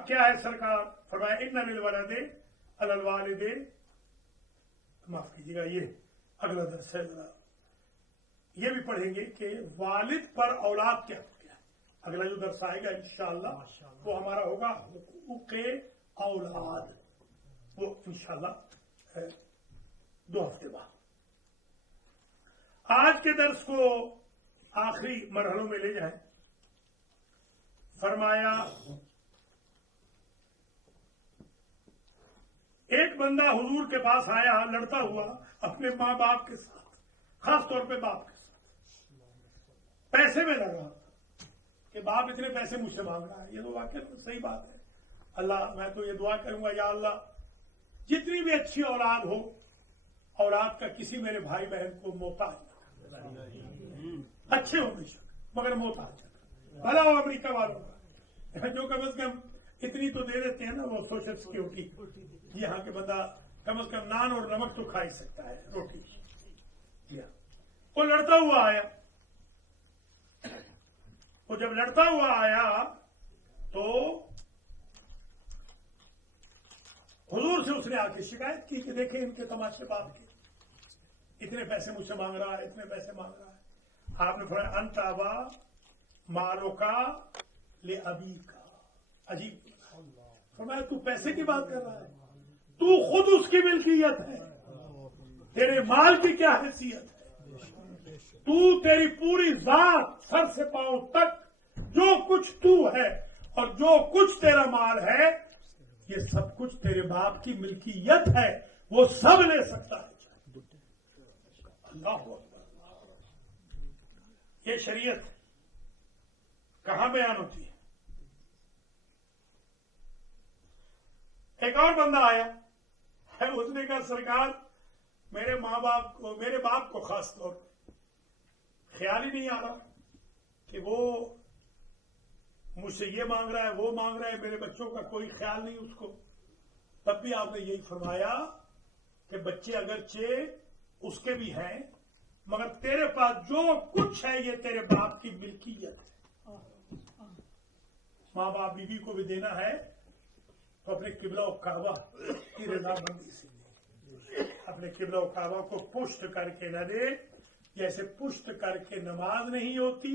حق کیا ہے سرکار؟ فرمایا ان للولد علی الوالد، معاف کیجیے گا یہ اگلا درس ہے، یہ بھی پڑھیں گے کہ والد پر اولاد کیا ہے۔ اگلا جو درس آئے گا انشاءاللہ وہ ہمارا ہوگا حقوق اولاد، وہ انشاءاللہ 2 ہفتے بعد۔ آج کے درس کو آخری مرحلوں میں لے جائیں۔ فرمایا ایک بندہ حضور کے پاس آیا لڑتا ہوا اپنے ماں باپ کے ساتھ، خاص طور پہ باپ کے ساتھ، پیسے میں لگا کہ باپ اتنے پیسے مجھ سے مانگ رہا ہے۔ یہ تو واقعی صحیح بات ہے۔ اللہ، میں تو یہ دعا کروں گا یا اللہ جتنی بھی اچھی اولاد ہو، اولاد کا کسی میرے بھائی بہن کو محتاج نہ کر، اچھے ہو بے شک مگر محتاج نہ، بھلا ہو امریکہ والوں کا جو کم از کم اتنی تو دے دیتے ہیں نا، وہ سوشل سیکورٹی، یہاں کے بندہ کم از کم نان اور نمک تو کھا ہی سکتا ہے، روٹی۔ وہ لڑتا ہوا آیا، وہ جب لڑتا ہوا آیا تو حضور سے اس نے آ کے شکایت کی کہ دیکھیں ان کے تماشے باپ کے، اتنے پیسے مجھ سے مانگ رہا ہے، اتنے پیسے مانگ رہا ہے۔ آپ نے فرمایا انت ابا مالو کا لے ابی کا، عجیب فرمایا تو پیسے کی بات کر رہا ہے، تو خود اس کی ملکیت ہے، تیرے مال کی کیا حیثیت ہے؟ تو تیری پوری ذات سر سے پاؤں تک جو کچھ تو ہے اور جو کچھ تیرا مال ہے، یہ سب کچھ تیرے باپ کی ملکیت ہے، وہ سب لے سکتا ہے۔ اللہ اکبر۔ یہ شریعت کہاں بیان ہوتی ہے؟ ایک اور بندہ آیا، اس نے کہا سرکار میرے ماں باپ کو، میرے باپ کو خاص طور پہ خیال ہی نہیں آ رہا کہ وہ مجھ سے یہ مانگ رہا ہے، وہ مانگ رہا ہے، میرے بچوں کا کوئی خیال نہیں اس کو۔ تب بھی آپ نے یہی فرمایا کہ بچے اگرچہ اس کے بھی ہیں مگر تیرے پاس جو کچھ ہے یہ تیرے باپ کی ملکیت ہے۔ ماں باپ بیوی کو بھی دینا ہے تو اپنے قبلہ و کعبہ کی رضامندی سے دے، اپنے قبلہ و کعبہ کو پشت کر کے نہ دے، جیسے پشت کر کے نماز نہیں ہوتی،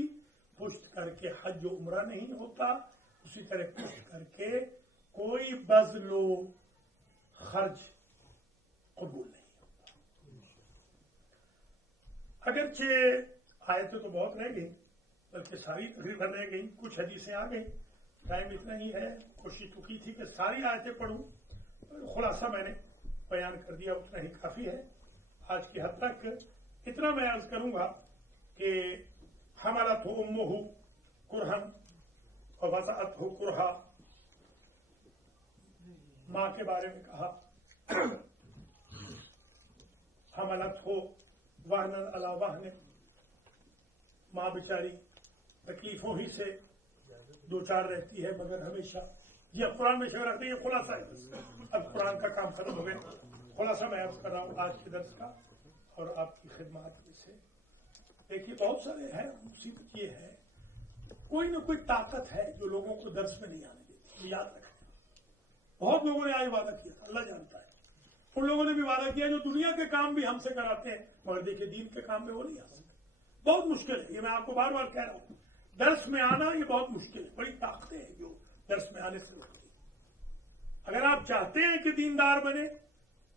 پشت کر کے حج و عمرہ نہیں ہوتا، اسی طرح پشت کر کے کوئی بذل و خرچ قبول نہیں ہوتا۔ اگرچہ آیتیں تو بہت رہ گئی، بلکہ ساری تقریباً رہ گئی، کچھ حدیثیں آ گئی، ٹائم اتنا ہی ہے، کوشش تو کی تھی کہ ساری آیتیں پڑھوں، خلاصہ میں نے بیان کر دیا، اتنا ہی کافی ہے آج کی حد تک۔ اتنا میں عرض کروں گا کہ حملتہ امہ کرہا ووضعتہ کرہا، ماں کے بارے میں کہا حملتہ وہنا علی وہن، ماں بیچاری تکلیفوں ہی سے دو چار رہتی ہے مگر ہمیشہ، یہ قرآن میں شعر رکھتے ہیں، یہ خلاصہ ہے۔ اب قرآن کا کام ختم ہو گیا، خلاصہ میں عرض کر رہا ہوں آج کے درس کا اور آپ کی خدمات میں سے۔ دیکھیے بہت سارے ہیں، مصیبت یہ ہے کوئی نہ کوئی طاقت ہے جو لوگوں کو درس میں نہیں آنے دیتی، یاد رکھیں۔ بہت لوگوں نے آج وعدہ کیا تھا، اللہ جانتا ہے، ان لوگوں نے بھی وعدہ کیا جو دنیا کے کام بھی ہم سے کراتے ہیں مگر دیکھیے دین کے کام میں وہ نہیں آ سکتے، بہت مشکل ہے۔ یہ میں آپ کو بار بار کہہ رہا ہوں، درس میں آنا یہ بہت مشکل ہے، بڑی طاقتیں ہیں جو درس میں آنے سے روکتی ہیں۔ اگر آپ چاہتے ہیں کہ دیندار بنے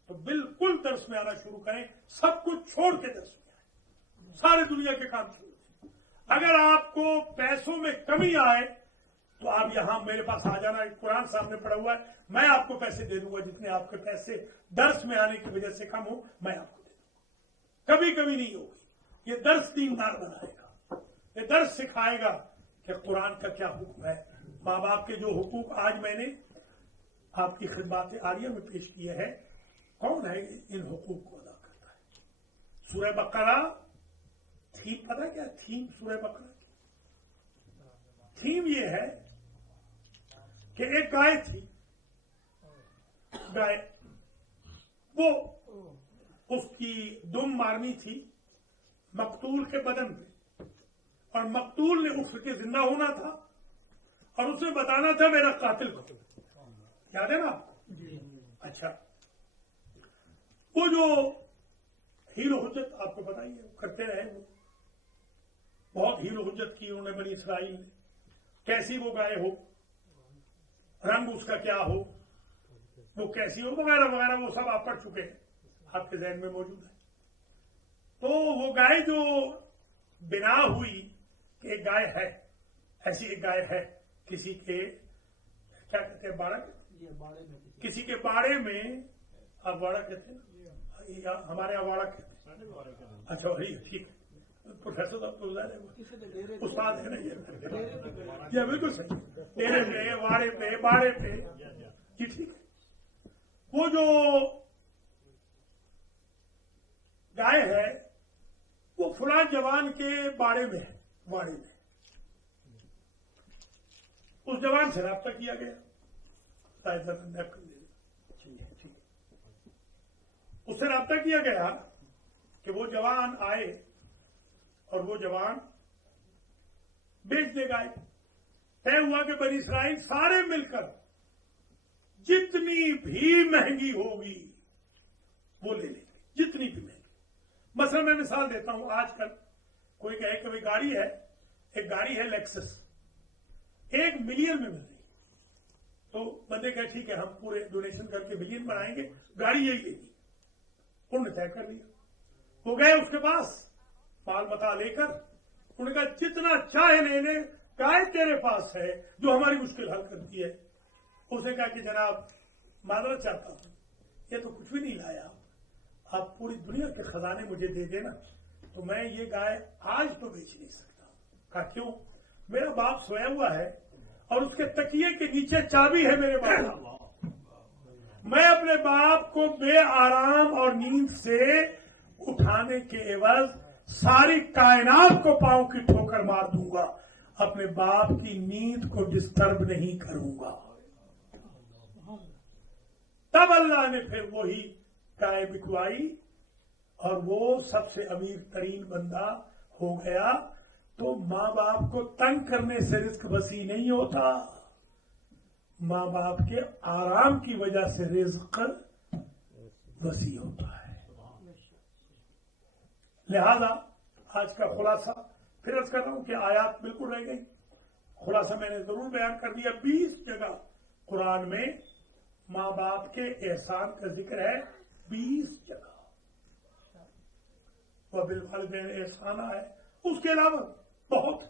تو بالکل درس میں آنا شروع کریں، سب کچھ چھوڑ کے درس میں آئیں، سارے دنیا کے کام چھوڑ دیں۔ اگر آپ کو پیسوں میں کمی آئے تو آپ یہاں میرے پاس آ جانا، قرآن سامنے پڑا ہوا ہے، میں آپ کو پیسے دے دوں گا، جتنے آپ کے پیسے درس میں آنے کی وجہ سے کم ہو میں آپ کو دے دوں گا، کبھی کمی نہیں ہوگی۔ یہ درس دیندار بنائے گا، یہ درس سکھائے گا کہ قرآن کا کیا حکم ہے۔ ماں باپ کے جو حقوق آج میں نے آپ کی خدمات عالیہ میں پیش کیے ہیں، کون ہے ان حقوق کو ادا کرتا ہے؟ سورہ بقرہ تھیم پتہ کیا تھیم سورہ بقرہ کی؟ تھیم یہ ہے کہ ایک گائے تھی، گائے وہ اس کی دم مارنی تھی مقتول کے بدن پہ، اور مقتول نے اٹھ کے زندہ ہونا تھا اور اسے بتانا تھا میرا قاتل کو، یاد ہے نا آپ کو؟ اچھا، وہ جو ہیل و حجت آپ کو پتا ہی ہے، کرتے رہے، وہ بہت ہیل و حجت کی انہوں نے بنی اسرائیل نے، کیسی وہ گائے ہو، رنگ اس کا کیا ہو، وہ کیسی ہو، وغیرہ وغیرہ، وہ سب آپ پڑھ چکے ہیں، آپ کے ذہن میں موجود ہے۔ تو وہ گائے جو بنا ہوئی کہ ایک گائے ہے، ایسی ایک گائے ہے کسی کے کیا کہتے ہیں باڑہ، کسی کے باڑے میں، آپ باڑہ کہتے ہیں، ہمارے یہاں باڑہ کہتے ہیں، اچھا وہی ٹھیک ہے، پروفیسر صاحب کو ظاہر ہے استاد ہے نا، یہ بالکل صحیح، ڈیرے پہ، واڑے پہ، باڑے پہ، جی ٹھیک ہے۔ وہ جو گائے ہے وہ فلاں جوان کے باڑے میں ہے، واڑے میں، اس جوان سے رابطہ کیا گیا، اس سے رابطہ کیا گیا کہ وہ جوان آئے اور وہ جوان بیچ دے گائے۔ طے ہوا کہ بنی اسرائیل سارے مل کر جتنی بھی مہنگی ہوگی وہ لے لیں گے، جتنی بھی مہنگی۔ مثلا میں مثال دیتا ہوں، آج کل کوئی کہے کہ گاڑی ہے، ایک گاڑی ہے لیکسس، 1 ملین میں مل رہی ہے، تو بندے کہے ٹھیک ہے ہم پورے ڈونیشن کر کے ملین بنائیں گے، گاڑی یہی لے گی، انہوں نے طے کر لیا۔ وہ گئے اس کے پاس مال متا لے کر، انہوں نے کہا جتنا چاہے لے لے، گائے تیرے پاس ہے جو ہماری مشکل حل کرتی ہے۔ اس نے کہا کہ جناب معذرت چاہتا ہوں، یہ تو کچھ بھی نہیں لایا، آپ پوری دنیا کے خزانے مجھے دے دینا تو میں یہ گائے آج تو بیچ نہیں سکتا۔ کہا کیوں؟ میرا باپ سویا ہوا ہے اور اس کے تکیے کے نیچے چابی ہے میرے باپ، میں اپنے باپ کو بے آرام اور نیند سے اٹھانے کے عوض ساری کائنات کو پاؤں کی ٹھوکر مار دوں گا، اپنے باپ کی نیند کو ڈسٹرب نہیں کروں گا۔ تب اللہ نے پھر وہی گائے بکوائی اور وہ سب سے امیر ترین بندہ ہو گیا۔ تو ماں باپ کو تنگ کرنے سے رزق وسیع نہیں ہوتا، ماں باپ کے آرام کی وجہ سے رزق وسیع ہوتا ہے۔ لہذا آج کا خلاصہ پھر عرض کر رہا ہوں کہ آیات بالکل رہ گئی، خلاصہ میں نے ضرور بیان کر دیا۔ 20 جگہ قرآن میں ماں باپ کے احسان کا ذکر ہے، 20 جگہ، وبالوالدین احسانہ ہے، اس کے علاوہ بہت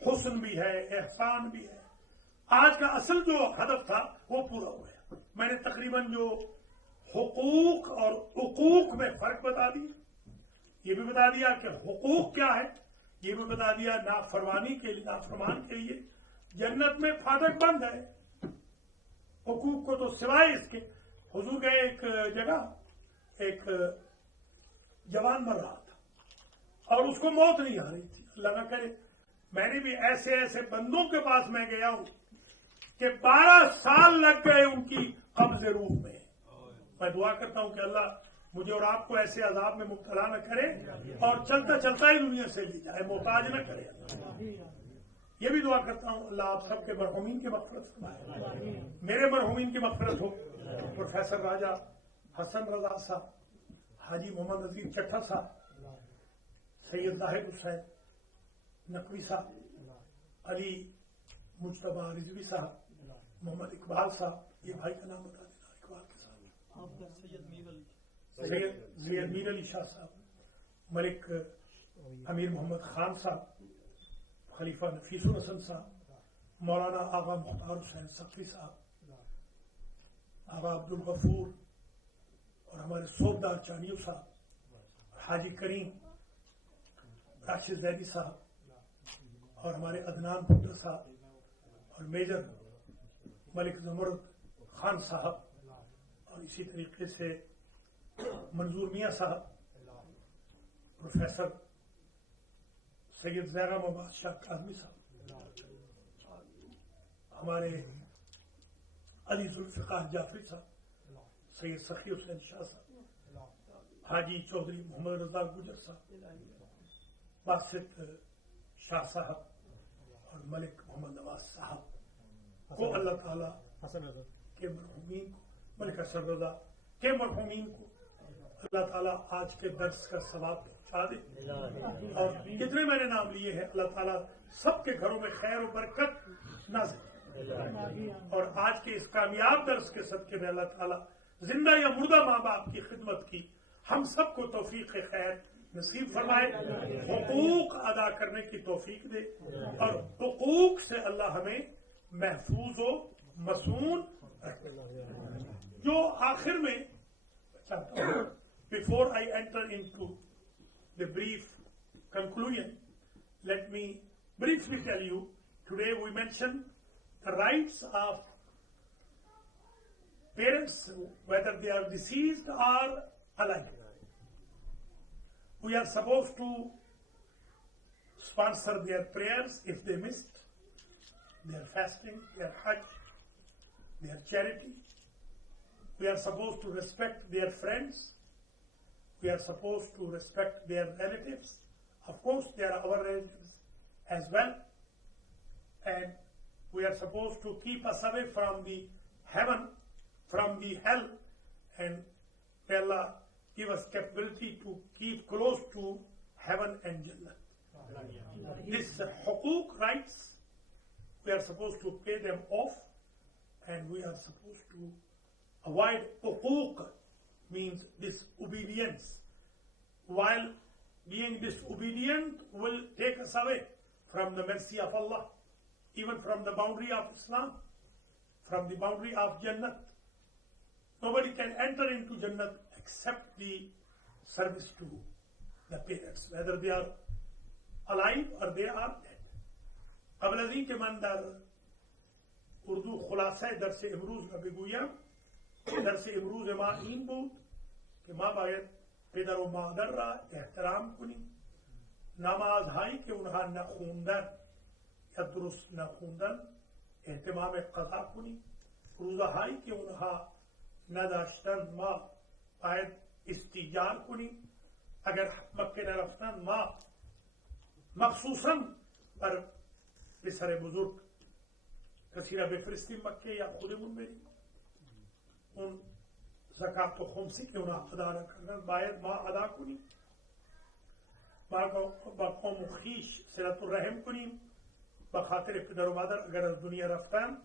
حسن بھی ہے، احسان بھی ہے۔ آج کا اصل جو ہدف تھا وہ پورا ہو گیا۔ میں نے تقریباً جو حقوق اور حقوق میں فرق بتا دیا، یہ بھی بتا دیا کہ حقوق کیا ہے، یہ بھی بتا دیا نافرمانی کے لیے، نافرمان کے لیے جنت میں پھاٹک بند ہے۔ حقوق کو تو سوائے اس کے، حضور گئے ایک جگہ، ایک جوان مر رہا تھا اور اس کو موت نہیں آ رہی تھی، اللہ نہ کرے۔ میں نے بھی ایسے ایسے بندوں کے پاس میں گیا ہوں کہ 12 سال لگ گئے ان کی قبض روح میں۔ میں دعا کرتا ہوں کہ اللہ مجھے اور آپ کو ایسے عذاب میں مبتلا نہ کرے اور چلتا چلتا ہی دنیا سے لے جائے، محتاج نہ کرے۔ یہ بھی دعا کرتا ہوں اللہ آپ سب کے مرحومین کی مغفرت فرمائے، میرے مرحومین کی مغفرت ہو۔ پروفیسر راجہ حسن رضا صاحب، حاجی محمد نذیر چٹھا صاحب، سید زاہد حسین نقوی صاحب، علی مجتبہ رضوی صاحب، محمد اقبال صاحب، یہ بھائی کا نام بتا دینا اقبال کے ساتھ، سید زید میر علی شاہ صاحب، ملک امیر محمد خان صاحب، خلیفہ نفیس الحسن صاحب، مولانا آغا مختار حسین سقفی صاحب، آغا عبد الغفور اور ہمارے صوبدار چانیو صاحب، حاجی کریم راشد زیدی صاحب اور ہمارے عدنان بھٹر صاحب اور میجر ملک زمرد خان صاحب، اور اسی طریقے سے منظور میاں صاحب، پروفیسر سید زیرام عباس شاہ کاظمی صاحب، ہمارے علی ذوالفقار جعفری صاحب، سید سخی حسین شاہ صاحب، حاجی چودھری محمد رضا گجر صاحب، باسط شاہ صاحب اور ملک محمد نواز صاحب، کو اللہ تعالیٰ کے مرحومین کو ملک حسن رضا کے مرحومین کو اللہ تعالیٰ آج کے درس کا ثواب پہنچا دے، اور جتنے میں نے نام لیے ہیں اللہ تعالیٰ سب کے گھروں میں خیر و برکت نازل، اور آج کے اس کامیاب درس کے صدقے میں اللہ تعالیٰ زندہ یا مردہ ماں باپ کی خدمت کی ہم سب کو توفیق خیر نصیب فرمائے، حقوق ادا کرنے کی توفیق دے، اور حقوق سے اللہ ہمیں محفوظ و مصون رکھے۔ جو آخر میں before I enter into the brief conclusion, let me briefly tell you, today we mentioned the rights of parents, whether they are deceased or alive. We are supposed to sponsor their prayers if they missed, their fasting, their hajj, their charity. We are supposed to respect their friends. We are supposed to respect their relatives. Of course, they are our relatives as well. And we are supposed to keep us away from the heaven, from the hell. And may Allah give us capability to keep close to heaven and Jannah. These hukuk rights, we are supposed to pay them off, and we are supposed to avoid hukuk, means disobedience. While being disobedient will take us away from the mercy of Allah, even from the boundary of Islam, from the boundary of Jannah. Nobody can enter into Jannah except the service to the parents, whether they are alive or they are dead. قبل ازیں کہ من در اردو خلاصہ درس امروز کا بگویم، درس امروز ما N بود که ما باید پدر و مادر را احترام کنیم، نمازهایی که اونها نخوندن یا درست نخوندن اهتمام قضا کنیم، روزهایی که اونها نداشتن ما باید استیجار کنیم، اگر مکه نرفتن ما مخصوصا بر پسر بزرگ کسی را بفرستیم مکه یا خودمون بریم، اون زکات و خمسی که اونا ادا کردن باید ما ادا کنیم، با قوم و خویش صلت الرحم کنیم، به خاطر پدر و مادر اگر از دنیا رفتن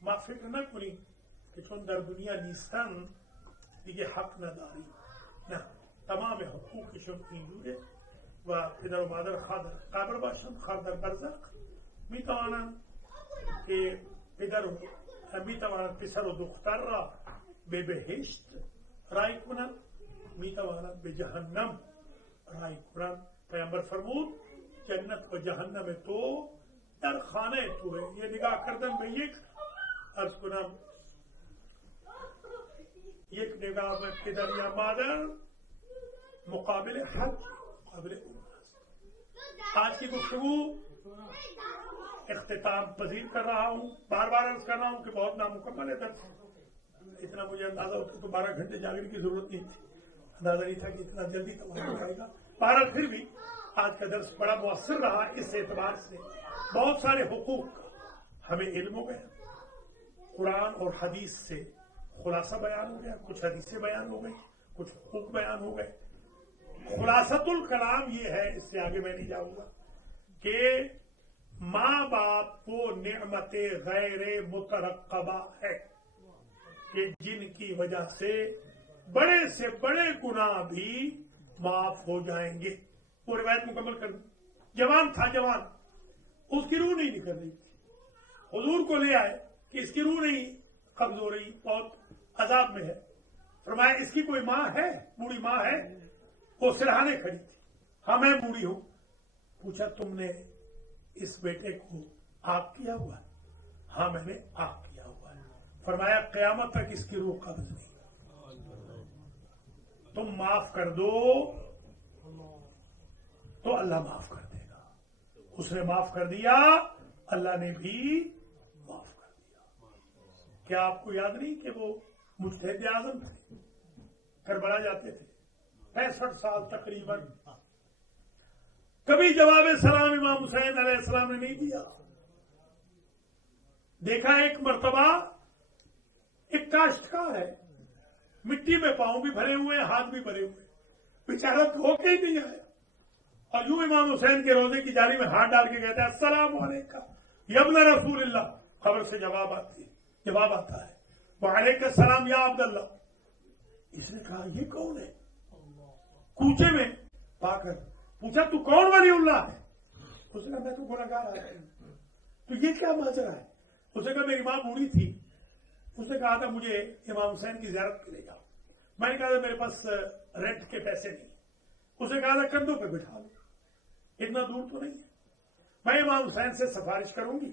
ما فکر نکنیم که چون در دنیا نیستن دیگه حق نداریم، نه، تمام حقوقشون اینجوره و پدر و مادر خواه در قبر باشن خواه در برزخ میتوانند که میتوانند پسر و دختر را به بهشت رای کنند، میتوانند به جهنم رای کنند. پیامبر فرمود جنت و جهنم تو در خانه توه. یہ نگاه کردن به یک عرض کنم یک نگاه به پدر یا مادر مقابل حج مقابل عمر. آج کی گفتگو اختتام پذیر کر رہا ہوں، بار بار عرض کر رہا ہوں کہ بہت نامکمل ہے درس، اتنا مجھے اندازہ ہوتا تو 12 گھنٹے جاگنے کی ضرورت نہیں تھی، اندازہ نہیں تھا کہ اتنا جلدی تمام ہو جائے گا. بہرحال پھر بھی آج کا درس بڑا مؤثر رہا، اس اعتبار سے بہت سارے حقوق کا ہمیں علم ہو گیا، قرآن اور حدیث سے خلاصہ بیان ہو گیا، کچھ حدیثیں بیان ہو گئی، کچھ حقوق بیان ہو گئے. خلاصۃ الکلام یہ ہے، اس سے آگے میں نہیں جاؤں گا، کہ ماں باپ کو نعمت غیر مترقبہ ہے کہ جن کی وجہ سے بڑے گناہ بھی معاف ہو جائیں گے. وہ روایت مکمل کر دوں. جوان تھا، جوان، اس کی روح نہیں نکل رہی تھی، حضور کو لے آئے کہ اس کی روح نہیں قبض ہو رہی، بہت عذاب میں ہے. فرمایا اس کی کوئی ماں ہے، بوڑھی ماں ہے؟ وہ سرہانے کھڑی تھی. ہاں میں بوڑھی ہوں. پوچھا تم نے اس بیٹے کو آگ کیا ہوا ہے؟ ہاں میں نے آگ کیا ہوا ہے. فرمایا قیامت تک اس کی روح قبض نہیں، تم معاف کر دو تو اللہ معاف کر دے گا. اس نے معاف کر دیا، اللہ نے بھی معاف کر دیا. کیا آپ کو یاد نہیں کہ وہ مجتہد اعظم تھے، کربلا جاتے تھے، 65 سال تقریباً، کبھی جواب سلام امام حسین علیہ السلام نے نہیں دیا. دیکھا ایک مرتبہ ایک کاشتکار ہے، مٹی میں پاؤں بھی بھرے ہوئے ہاتھ بھی بھرے ہوئے، بیچارہ دھو کے ہی نہیں آیا، اور یوں امام حسین کے روزے کی جالی میں ہاتھ ڈال کے کہتا ہے السلام علیکم یا ابن رسول اللہ، خبر سے جواب آتا ہے وعلیکم السلام یا عبداللہ۔ اس نے کہا یہ کون ہے؟ کوچے میں پا کر پوچھا تو کون ولی اللہ ہے؟ اس نے کہا میں تو گنہگار آدمی ہوں۔ تو یہ کیا ماجرا ہے؟ اس نے کہا میری ماں بوڑھی تھی، اس نے کہا تھا مجھے امام حسین کی زیارت کے لے جاؤ، میں نے کہا تھا میرے پاس رینٹ کے پیسے نہیں، اس نے کہا تھا کندھوں پہ بٹھا لو، اتنا دور تو نہیں ہے، میں امام حسین سے سفارش کروں گی،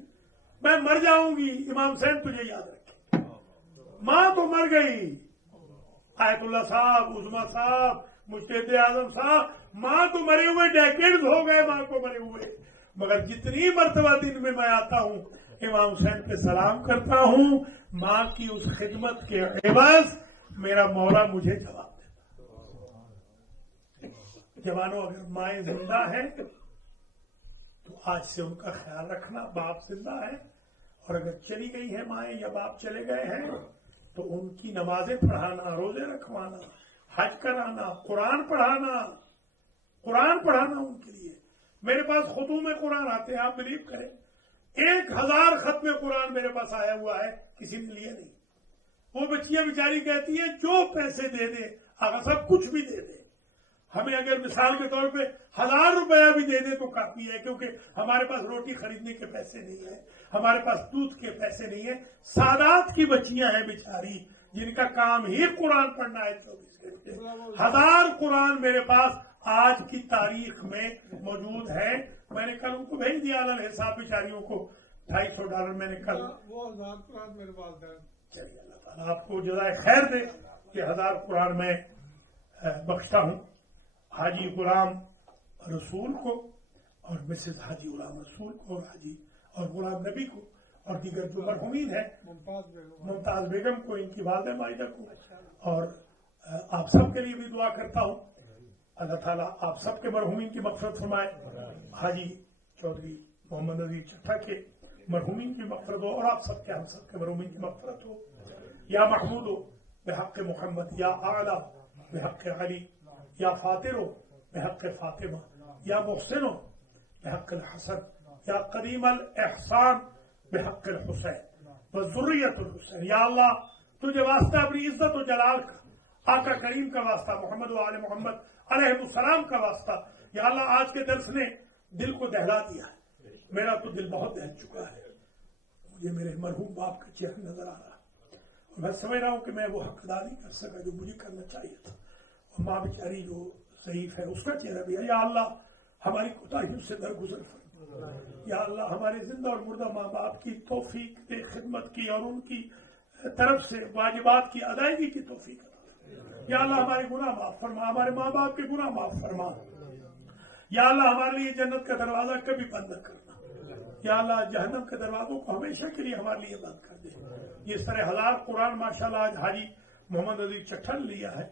میں مر جاؤں گی، امام حسین تجھے یاد رکھے۔ ماں تو مر گئی، آیت اللہ صاحب، عظما صاحب، مجتہد اعظم صاحب، ماں تو مرے ہوئے ڈیکیڈز ہو گئے ماں کو مرے ہوئے، مگر جتنی مرتبہ دن میں آتا ہوں امام حسین پہ سلام کرتا ہوں، ماں کی اس خدمت کے عوض میرا مولا مجھے جواب دیتا۔ جوانوں اگر مائیں زندہ ہیں تو آج سے ان کا خیال رکھنا، باپ زندہ ہے، اور اگر چلی گئی ہیں مائیں یا باپ چلے گئے ہیں تو ان کی نمازیں پڑھانا، روزے رکھوانا، حج کرانا، قرآن پڑھانا ان کے لیے۔ میرے پاس ختوم قرآن آتے ہیں، آپ بلیو کریں 1000 ختم قرآن میرے پاس آیا ہوا ہے، کسی نے لیے نہیں۔ وہ بچیاں بیچاری کہتی ہیں جو پیسے دے دے آقا صاحب کچھ بھی دے دے، ہمیں اگر مثال کے طور پہ 1000 روپیہ بھی دے دے تو کافی ہے، کیونکہ ہمارے پاس روٹی خریدنے کے پیسے نہیں ہیں، ہمارے پاس دودھ کے پیسے نہیں ہیں۔ سادات کی بچیاں ہیں بیچاری جن کا کام ہی قرآن پڑھنا ہے 24 گھنٹے، 1000 قرآن میرے پاس آج کی تاریخ میں موجود ہے۔ میں نے کل ان کو بھیج دیا الگ حساب بیچاریوں کو $250 میں نے کل وہ 1000 قرآن میرے پاس ہے۔ چلیے اللہ تعالیٰ آپ کو جزائے خیر دے کہ 1000 قرآن میں بخشتا ہوں حاجی غلام رسول کو اور مسز حاجی غلام رسول کو اور حاجی اور غلام نبی کو اور دیگر جو مرحومین ہیں، ممتاز بیگم کو، ان کی والدہ مائدہ کو، اور آپ سب کے لیے بھی دعا کرتا ہوں اللہ تعالیٰ آپ سب کے مرحومین کی مغفرت فرمائے۔ حاجی چودھری محمد نذیر چٹھا کے مرحومین کی مغفرت ہو، اور آپ سب کے ہم سب کے مرحومین کی مغفرت ہو۔ یا محمود بحق محمد، یا اعلیٰ بحق علی، یا فاطر بحق فاطمہ، یا محسن بحق الحسن، یا قدیم الاحسان بحق الحسین وذریت الحسین۔ یا اللہ تجھے واسطہ اپنی عزت و جلال کا، آقا کریم کا واسطہ، محمد و آل محمد علیہ السلام کا واسطہ، یا اللہ آج کے درس نے دل کو دہلا دیا ہے، میرا تو دل بہت دہل چکا ہے، مجھے میرے مرحوم باپ کا چہرہ نظر آ رہا، اور میں سمجھ رہا ہوں کہ میں وہ حق ادا نہیں کر سکا جو مجھے کرنا چاہیے تھا، اور ماں بیچاری جو ضعیف ہے اس کا چہرہ بھی ہے۔ یا اللہ ہماری کوتاہیوں سے درگزر فرما، یا اللہ ہمارے زندہ اور مردہ ماں باپ کی توفیق دے خدمت کی، اور ان کی طرف سے واجبات کی ادائیگی کی توفیق عطا فرما۔ یا اللہ ہمارے گناہ معاف فرما، ہمارے ماں باپ کے گناہ معاف فرما۔ یا اللہ ہمارے لیے جنت کا دروازہ کبھی بند نہ کرنا، یا اللہ جہنم کے دروازوں کو ہمیشہ کے لیے ہمارے لیے بند کر دے۔ جس طرح 1000 قرآن ماشاءاللہ آج حاجی محمد نذیر چٹھا نے لیا ہے،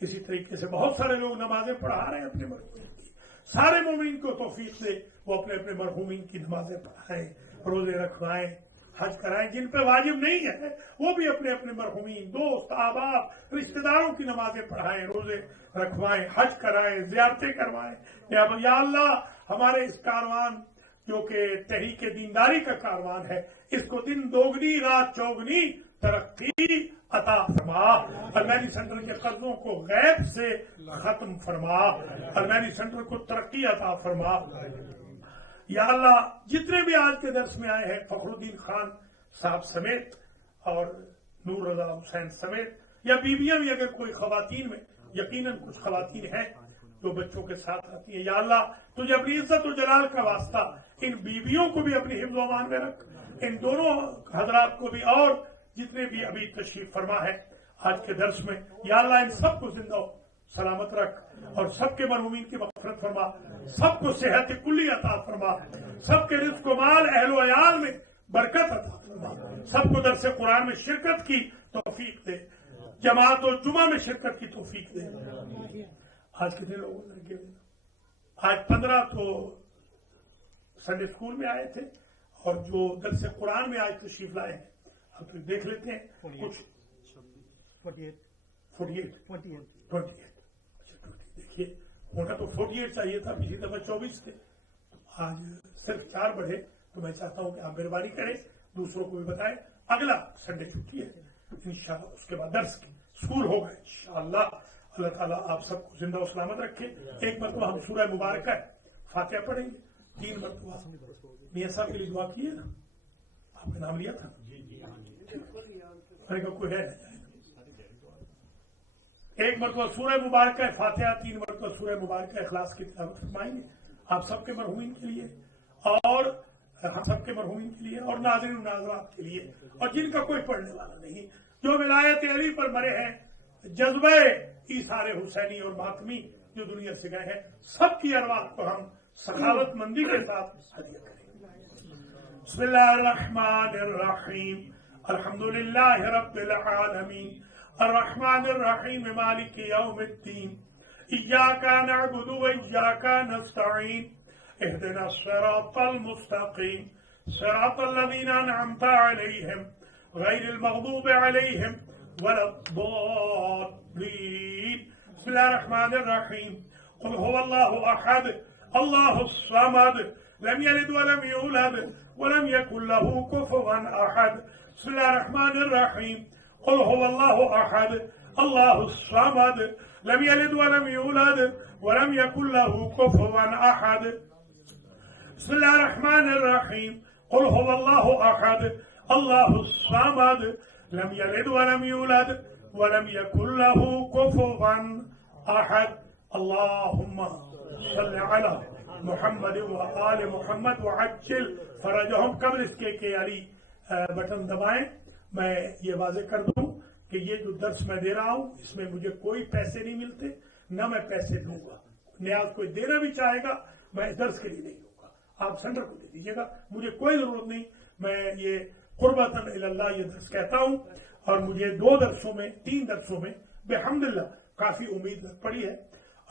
اسی طریقے سے بہت سارے لوگ نمازیں پڑھا رہے ہیں اپنے مرحومین کی۔ سارے مومنین کو توفیق دے وہ اپنے اپنے مرحومین کی نمازیں پڑھائیں، روزے رکھوائیں، حج کرائیں، جن پہ واجب نہیں ہے وہ بھی اپنے اپنے مرحومین، دوست، احباب، رشتہ داروں کی نمازیں پڑھائیں، روزے رکھوائیں، حج کرائیں، زیارتیں کروائیں۔ یا اللہ ہمارے اس کاروان جو کہ تحریک دینداری کا کاروان ہے، اس کو دن دوگنی رات چوگنی ترقی عطا فرما، المانی سینٹر کے قرضوں کو غیب سے ختم فرما، المانی سینٹر کو ترقی عطا فرما۔ یا اللہ جتنے بھی آج کے درس میں آئے ہیں فخر الدین خان صاحب سمیت اور نور رضا حسین سمیت، یا بیویاں بھی اگر کوئی خواتین میں، یقیناً کچھ خواتین ہیں جو بچوں کے ساتھ آتی ہیں، یا اللہ تجھے اپنی عزت و جلال کا واسطہ ان بیویوں کو بھی اپنی حفظ و امان میں رکھ، ان دونوں حضرات کو بھی اور جتنے بھی ابھی تشریف فرما ہے آج کے درس میں، یا اللہ ان سب کو زندہ و سلامت رکھ، اور سب کے مرحومین کی مغفرت فرما، سب کو صحت کلی عطا فرما، سب کے رزق و مال اہل و عیال میں برکت عطا فرما، سب کو درس قرآن میں شرکت کی توفیق دے، جماعت و جمعہ میں شرکت کی توفیق دے۔ آج کتنے لوگوں نے لگے ہوئے؟ آج 15 تو سنڈے اسکول میں آئے تھے اور جو درس قرآن میں آج تشریف لائے ہیں آپ دیکھ لیتے ہیں کچھ 48 دیکھیے ہونا تو 48 چاہیے تھا، پچھلی دفعہ 24 تھے، تو آج صرف 4 بڑھے. تو میں چاہتا ہوں کہ آپ مہربانی کریں، دوسروں کو بھی بتائیں. اگلا سنڈے چھٹی ہے انشاءاللہ، اس کے بعد درس کی اسکول ہوگا انشاءاللہ. اللہ تعالیٰ آپ سب کو زندہ و سلامت رکھے. ایک مرتبہ ہم سورہ مبارکہ فاتحہ پڑھیں گے 3 مرتبہ. میاں صاحب کے لیے دعا کیے نا، آپ کا نام لیا تھا، میں نے کہا کوئی ہے نہیں. ایک مرتبہ سورہ مبارکہ فاتحہ، 3 مرتبہ سورہ مبارکہ اخلاص کی تلاوت فرمائیں گے آپ سب کے مرحومین کے لیے اور ہم سب کے مرحومین کے لیے اور ناظرین و ناظرات کے لیے، اور جن کا کوئی پڑھنے والا نہیں، جو ولایت علی پر مرے ہیں، جذبہ ایثار حسینی اور ماتمی جو دنیا سے گئے ہیں، سب کی ارواح کو ہم سخاوت مندی کے ساتھ ہدیہ کریں. بسم اللہ الرحمن الرحیم، الحمدللہ رب العالمین، الرحمن الرحیم، مالک یوم الدین، ایاک نعبد و ایاک نستعین، اهدنا الصراط المستقیم، صراط الذین انعمت علیہم غیر المغضوب علیہم ولا الضالین. بسم اللہ الرحمن الرحیم، قل هو اللہ احد اللہ الصمد لم یلد ولم یولد ولم یکن له کفوا احد. بسم اللہ الرحمن الرحیم، قل هو اللہ احد اللہ الصمد لم یلد ولم یولد ولم یکن له کفوا احد. بسم اللہ الرحمن الرحیم، قل هو اللہ احد اللہ الصمد لم یلد ولم یولد ولم یکن له کفوا احد. اللہم صل علی محمد و آل محمد وعجل فرجہم. قبل اس کے کہ علی بٹن دبائیں، میں یہ واضح کر دوں کہ یہ جو درس میں دے رہا ہوں اس میں مجھے کوئی پیسے نہیں ملتے، نہ میں پیسے دوں گا. نیاز کوئی دینا بھی چاہے گا میں اس درس کے لیے نہیں دوں گا، آپ سینٹر کو دے دیجیے گا، مجھے کوئی ضرورت نہیں. میں یہ قربتاً اللہ یہ درس کہتا ہوں، اور مجھے 2 درسوں میں 3 درسوں میں بحمداللہ کافی امید لگ پڑی ہے.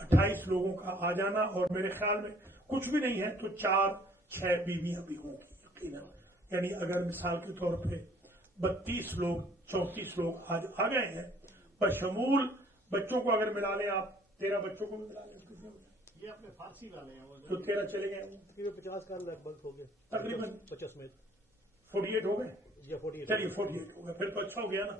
28 لوگوں کا آ جانا، اور میرے خیال میں کچھ بھی نہیں ہے تو 4-6 بیویاں بھی ہوں گی یقیناً. یعنی اگر مثال کے طور پہ 32 لوگ 34 لوگ آج آ گئے ہیں، بشمول بچوں کو اگر ملا لیں آپ 13 بچوں کو بھی ملا لیں، یہ اپنے فارسی والے ہیں تو 13 چلے گئے، تقریباً 50 کا لگ بھگ ہو گئے، تقریباً 50 میں 48 ہو گئے. یا 48 چلیے 48 ہو گئے، پھر تو اچھا ہو گیا نا.